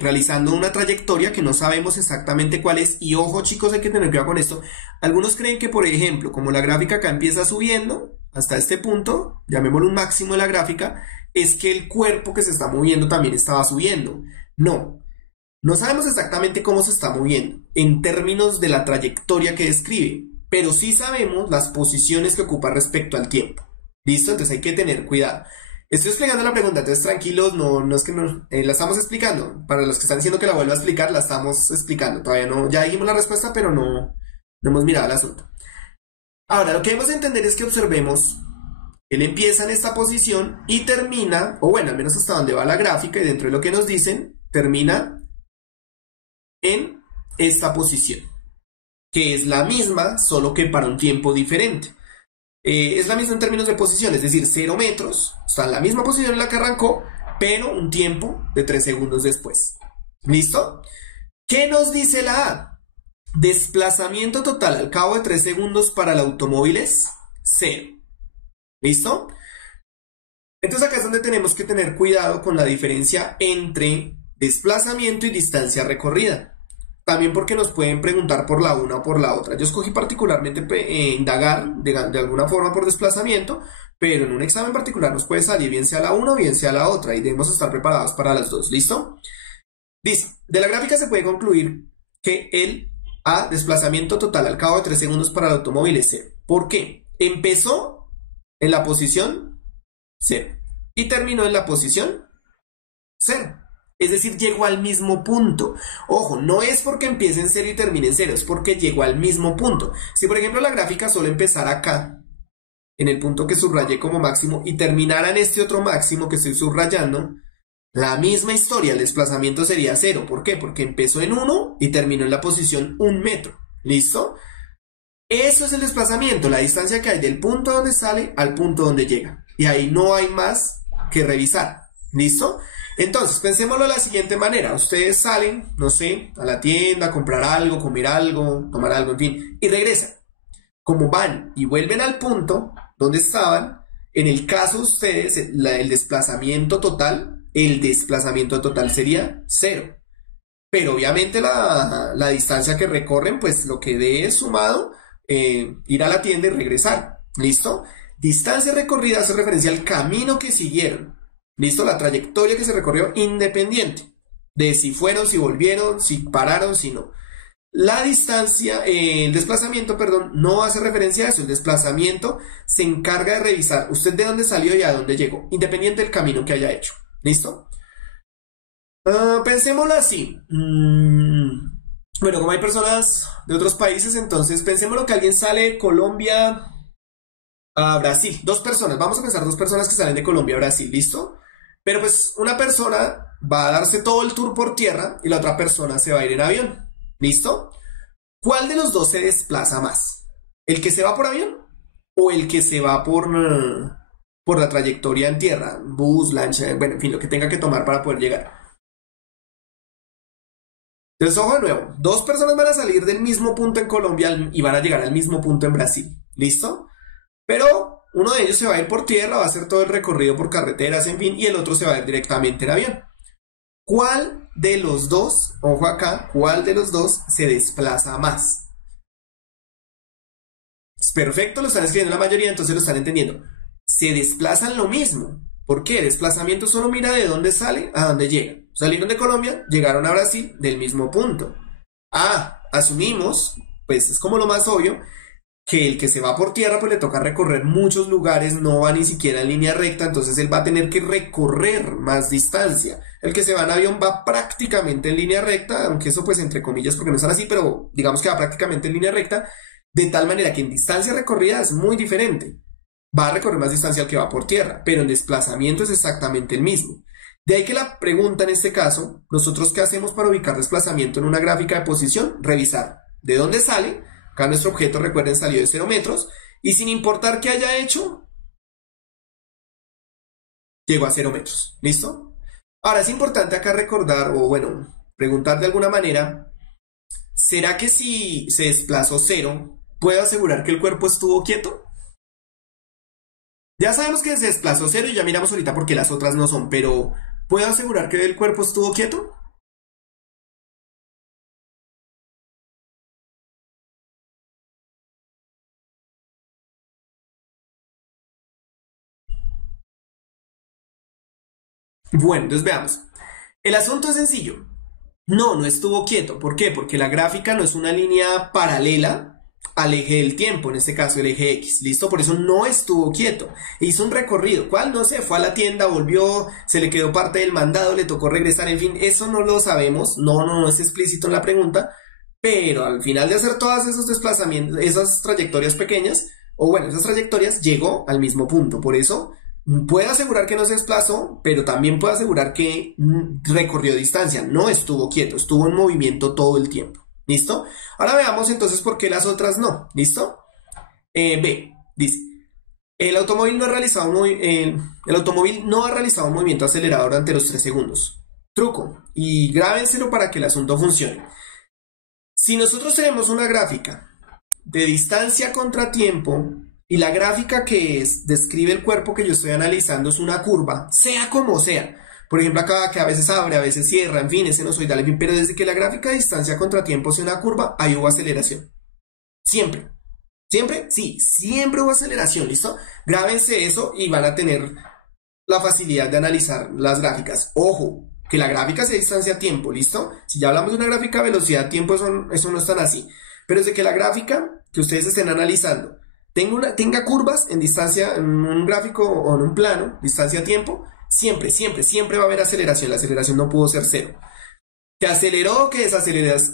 realizando una trayectoria que no sabemos exactamente cuál es. Y ojo chicos, hay que tener cuidado con esto. Algunos creen que, por ejemplo, como la gráfica acá empieza subiendo hasta este punto, llamémoslo un máximo de la gráfica, es que el cuerpo que se está moviendo también estaba subiendo. No, no sabemos exactamente cómo se está moviendo en términos de la trayectoria que describe, pero sí sabemos las posiciones que ocupa respecto al tiempo. ¿Listo? Entonces hay que tener cuidado. Estoy explicando la pregunta, entonces tranquilos, no es que la estamos explicando. Para los que están diciendo que la vuelva a explicar, la estamos explicando. Todavía no, ya dijimos la respuesta, pero no hemos mirado el asunto. Ahora, lo que debemos entender es que observemos, él empieza en esta posición y termina, o bueno, al menos hasta donde va la gráfica y dentro de lo que nos dicen, termina en esta posición, que es la misma, solo que para un tiempo diferente. Es la misma en términos de posición, es decir, 0 metros, está en la misma posición en la que arrancó, pero un tiempo de 3 segundos después. ¿Listo? ¿Qué nos dice la A? Desplazamiento total al cabo de 3 segundos para el automóvil es 0. ¿Listo? Entonces acá es donde tenemos que tener cuidado con la diferencia entre desplazamiento y distancia recorrida. también porque nos pueden preguntar por la una o por la otra. Yo escogí particularmente indagar de alguna forma por desplazamiento, pero en un examen particular nos puede salir bien sea la una o bien sea la otra y debemos estar preparados para las dos. ¿Listo? Dice, de la gráfica se puede concluir que el desplazamiento total al cabo de 3 segundos para el automóvil es cero. ¿Por qué? Empezó en la posición 0 y terminó en la posición 0. Es decir, llegó al mismo punto. Ojo, no es porque empiece en 0 y termine en 0, es porque llegó al mismo punto. Si por ejemplo la gráfica solo empezara acá, en el punto que subrayé como máximo, y terminara en este otro máximo que estoy subrayando, la misma historia, el desplazamiento sería 0. ¿Por qué? Porque empezó en 1 y terminó en la posición 1 metro. ¿Listo? Eso es el desplazamiento, la distancia que hay del punto donde sale al punto donde llega. Y ahí no hay más que revisar. ¿Listo? Entonces, pensémoslo de la siguiente manera. Ustedes salen, no sé, a la tienda, a comprar algo, comer algo, tomar algo, en fin, y regresan. Como van y vuelven al punto donde estaban, en el caso de ustedes, el desplazamiento total sería 0. Pero obviamente la distancia que recorren, pues lo que dé es sumado, ir a la tienda y regresar. ¿Listo? Distancia recorrida hace referencia al camino que siguieron. ¿Listo? La trayectoria que se recorrió independiente de si fueron, si volvieron, si pararon, si no. La distancia, el desplazamiento, perdón, no hace referencia a eso. El desplazamiento se encarga de revisar usted de dónde salió y a dónde llegó, independiente del camino que haya hecho. ¿Listo? Pensémoslo así. Bueno, como hay personas de otros países, entonces pensémoslo que alguien sale de Colombia a Brasil. 2 personas, vamos a pensar 2 personas que salen de Colombia a Brasil, ¿listo? Pero pues una persona va a darse todo el tour por tierra y la otra persona se va a ir en avión. ¿Listo? ¿Cuál de los dos se desplaza más? ¿El que se va por avión o el que se va por la trayectoria en tierra? Bus, lancha, bueno, en fin, lo que tenga que tomar para poder llegar. Entonces, ojo de nuevo, 2 personas van a salir del mismo punto en Colombia y van a llegar al mismo punto en Brasil. ¿Listo? Pero uno de ellos se va a ir por tierra, va a hacer todo el recorrido por carreteras, en fin, y el otro se va a ir directamente en avión. ¿Cuál de los dos, ojo acá, cuál de los dos se desplaza más? Es perfecto, lo están escribiendo la mayoría, entonces lo están entendiendo. Se desplazan lo mismo. ¿Por qué? El desplazamiento solo mira de dónde sale a dónde llega. Salieron de Colombia, llegaron a Brasil del mismo punto. Asumimos, pues es como lo más obvio, que el que se va por tierra pues le toca recorrer muchos lugares, no va ni siquiera en línea recta, entonces él va a tener que recorrer más distancia. El que se va en avión va prácticamente en línea recta, aunque eso pues entre comillas porque no es así, pero digamos que va prácticamente en línea recta, de tal manera que en distancia recorrida es muy diferente. Va a recorrer más distancia al que va por tierra, pero en desplazamiento es exactamente el mismo. De ahí que la pregunta en este caso, nosotros ¿qué hacemos para ubicar desplazamiento en una gráfica de posición? Revisar de dónde sale. Acá nuestro objeto, recuerden, salió de 0 metros y sin importar qué haya hecho, llegó a 0 metros. ¿Listo? Ahora es importante acá recordar o bueno, preguntar de alguna manera, ¿será que si se desplazó 0, puedo asegurar que el cuerpo estuvo quieto? Ya sabemos que se desplazó 0 y ya miramos ahorita por qué las otras no son, pero ¿puedo asegurar que el cuerpo estuvo quieto? Bueno, entonces veamos. El asunto es sencillo. No estuvo quieto. ¿Por qué? Porque la gráfica no es una línea paralela al eje del tiempo, en este caso el eje X. ¿Listo? Por eso no estuvo quieto. Hizo un recorrido. ¿Cuál? No sé. Fue a la tienda, volvió, se le quedó parte del mandado, le tocó regresar. En fin, eso no lo sabemos. No es explícito en la pregunta. Pero al final de hacer todos esos desplazamientos, esas trayectorias pequeñas, o bueno, esas trayectorias, llegó al mismo punto. Por eso puedo asegurar que no se desplazó, pero también puedo asegurar que recorrió distancia, no estuvo quieto, estuvo en movimiento todo el tiempo. ¿Listo? Ahora veamos entonces por qué las otras no. ¿Listo? B, dice, el automóvil no ha realizado un movimiento acelerado durante los 3 segundos. Truco, y grábenselo para que el asunto funcione. Si nosotros tenemos una gráfica de distancia contra tiempo, y la gráfica que describe el cuerpo que yo estoy analizando es una curva, sea como sea. Por ejemplo, acá que a veces abre, a veces cierra, en fin, es sinusoidal, en fin, pero desde que la gráfica de distancia contra tiempo sea una curva, ahí hubo aceleración. Siempre. ¿Siempre? Sí, siempre hubo aceleración, ¿listo? Grábense eso y van a tener la facilidad de analizar las gráficas. Ojo, que la gráfica sea distancia-tiempo, ¿listo? Si ya hablamos de una gráfica velocidad-tiempo, eso no es tan así. Pero desde que la gráfica que ustedes estén analizando tenga curvas en distancia, en un gráfico o en un plano, distancia-tiempo, siempre, siempre, siempre va a haber aceleración. La aceleración no pudo ser cero. Que aceleró, que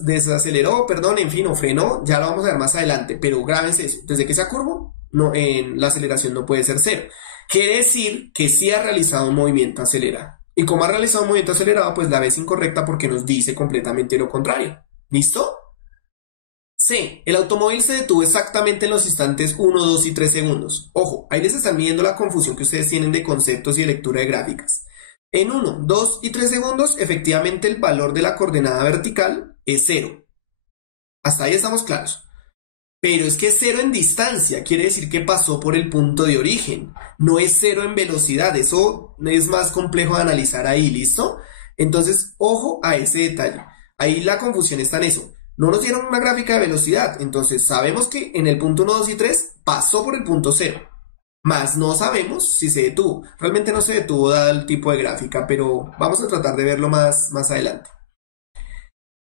desaceleró, perdón, en fin, o frenó, ya lo vamos a ver más adelante, pero grábense eso. Desde que sea curvo, no, la aceleración no puede ser cero. Quiere decir que sí ha realizado un movimiento acelerado. Y como ha realizado un movimiento acelerado, pues la B es incorrecta porque nos dice completamente lo contrario. ¿Listo? C. El automóvil se detuvo exactamente en los instantes 1, 2 y 3 segundos. Ojo, ahí les están midiendo la confusión que ustedes tienen de conceptos y de lectura de gráficas. En 1, 2 y 3 segundos, efectivamente el valor de la coordenada vertical es 0. Hasta ahí estamos claros. Pero es que es 0 en distancia, quiere decir que pasó por el punto de origen. No es 0 en velocidad, eso es más complejo de analizar ahí, ¿listo? Entonces, ojo a ese detalle. Ahí la confusión está en eso. No nos dieron una gráfica de velocidad, entonces sabemos que en el punto 1, 2 y 3 pasó por el punto 0. Más no sabemos si se detuvo. Realmente no se detuvo dado el tipo de gráfica, pero vamos a tratar de verlo más adelante.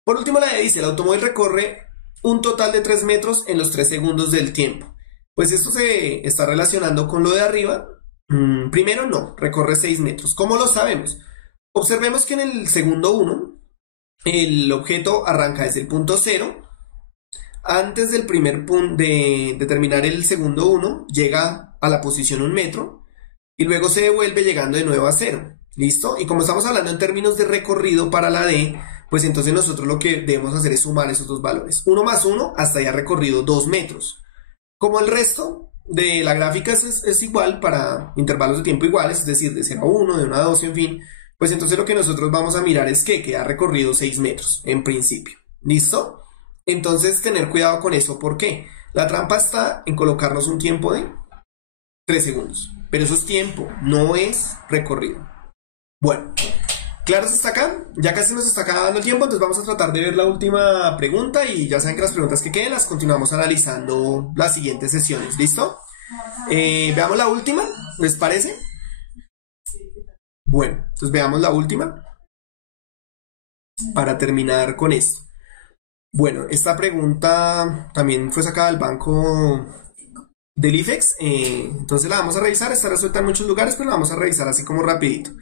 Por último, la D dice, el automóvil recorre un total de 3 metros en los 3 segundos del tiempo. Pues esto se está relacionando con lo de arriba. Primero no, recorre 6 metros. ¿Cómo lo sabemos? Observemos que en el segundo 1, el objeto arranca desde el punto 0. Antes del primer punto de terminar el segundo 1, llega a la posición 1 metro y luego se devuelve llegando de nuevo a 0. ¿Listo? Y como estamos hablando en términos de recorrido para la D, pues entonces nosotros lo que debemos hacer es sumar esos dos valores. 1 más 1 hasta ya recorrido 2 metros. Como el resto de la gráfica es igual para intervalos de tiempo iguales, es decir, de 0 a 1, de 1 a 2, en fin, pues entonces lo que nosotros vamos a mirar es que ha recorrido 6 metros en principio. ¿Listo? Entonces tener cuidado con eso. ¿Por qué? La trampa está en colocarnos un tiempo de 3 segundos. Pero eso es tiempo, no es recorrido. Bueno, claro, se está acá. Ya casi nos está acabando el tiempo, entonces vamos a tratar de ver la última pregunta y ya saben que las preguntas que queden las continuamos analizando las siguientes sesiones. ¿Listo? Veamos la última, ¿les parece? Bueno, entonces veamos la última para terminar con esto. Bueno, esta pregunta también fue sacada del banco del IFEX, entonces la vamos a revisar. Está resuelta en muchos lugares, pero la vamos a revisar así como rapidito.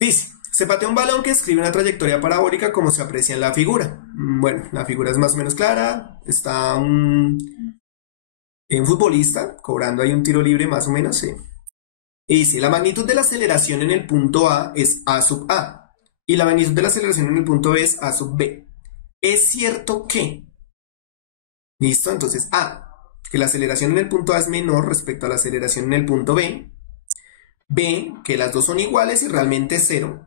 Dice, se patea un balón que describe una trayectoria parabólica como se aprecia en la figura. Bueno, la figura es más o menos clara. Está un futbolista cobrando ahí un tiro libre más o menos, sí. Y dice, la magnitud de la aceleración en el punto A es A sub A y la magnitud de la aceleración en el punto B es A sub B. Es cierto que, ¿listo? Entonces A, que la aceleración en el punto A es menor respecto a la aceleración en el punto B. B, que las dos son iguales y realmente es 0.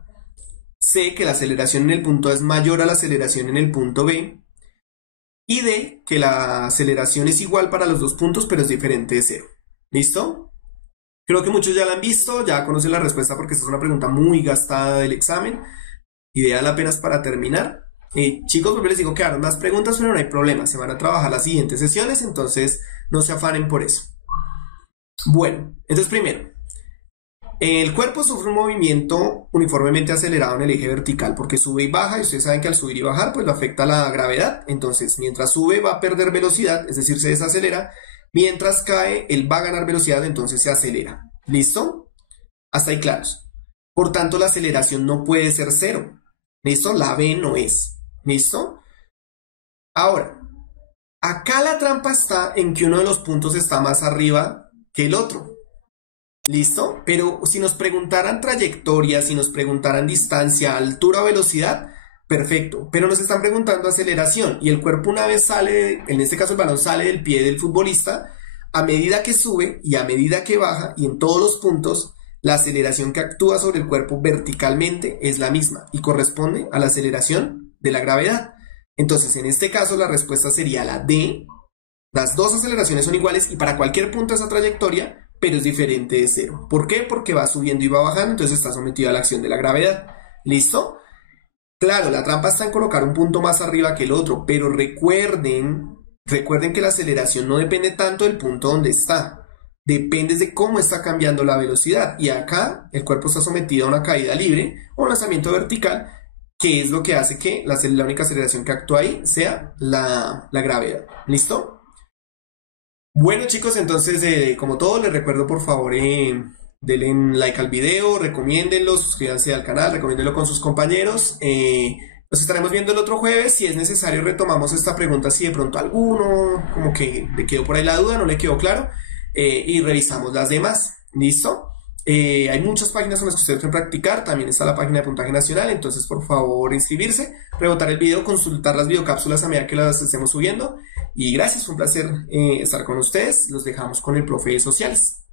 C, que la aceleración en el punto A es mayor a la aceleración en el punto B. Y D, que la aceleración es igual para los dos puntos, pero es diferente de 0. ¿Listo? Creo que muchos ya la han visto, ya conocen la respuesta porque esta es una pregunta muy gastada del examen. Ideal apenas para terminar. Chicos, pues les digo que harán más preguntas, pero no hay problema. Se van a trabajar las siguientes sesiones, entonces no se afanen por eso. Bueno, entonces primero, el cuerpo sufre un movimiento uniformemente acelerado en el eje vertical porque sube y baja, y ustedes saben que al subir y bajar pues lo afecta la gravedad. Entonces mientras sube va a perder velocidad, es decir, se desacelera. Mientras cae, él va a ganar velocidad, entonces se acelera. ¿Listo? Hasta ahí claros. Por tanto, la aceleración no puede ser 0. ¿Listo? La B no es. ¿Listo? Ahora, acá la trampa está en que uno de los puntos está más arriba que el otro. ¿Listo? Pero si nos preguntaran trayectoria, si nos preguntaran distancia, altura o velocidad, perfecto. Pero nos están preguntando aceleración y el cuerpo una vez sale, en este caso el balón sale del pie del futbolista, a medida que sube y a medida que baja y en todos los puntos, la aceleración que actúa sobre el cuerpo verticalmente es la misma y corresponde a la aceleración de la gravedad. Entonces, en este caso, la respuesta sería la D. Las dos aceleraciones son iguales y para cualquier punto de esa trayectoria, pero es diferente de cero. ¿Por qué? Porque va subiendo y va bajando, entonces está sometido a la acción de la gravedad. ¿Listo? Claro, la trampa está en colocar un punto más arriba que el otro, pero recuerden que la aceleración no depende tanto del punto donde está, depende de cómo está cambiando la velocidad. Y acá el cuerpo está sometido a una caída libre o un lanzamiento vertical, que es lo que hace que la única aceleración que actúa ahí sea la gravedad. ¿Listo? Bueno, chicos, entonces como todo les recuerdo, por favor, denle like al video, recomiéndenlo, suscríbanse al canal, recomiéndenlo con sus compañeros. Nos estaremos viendo el otro jueves. Si es necesario retomamos esta pregunta si de pronto alguno como que le quedó por ahí la duda, no le quedó claro, y revisamos las demás. ¿Listo? Hay muchas páginas en las que ustedes pueden practicar. También está la página de Puntaje Nacional. Entonces, por favor, inscribirse, rebotar el video, consultar las videocápsulas a medida que las estemos subiendo. Y gracias, fue un placer estar con ustedes. Los dejamos con el profe de sociales.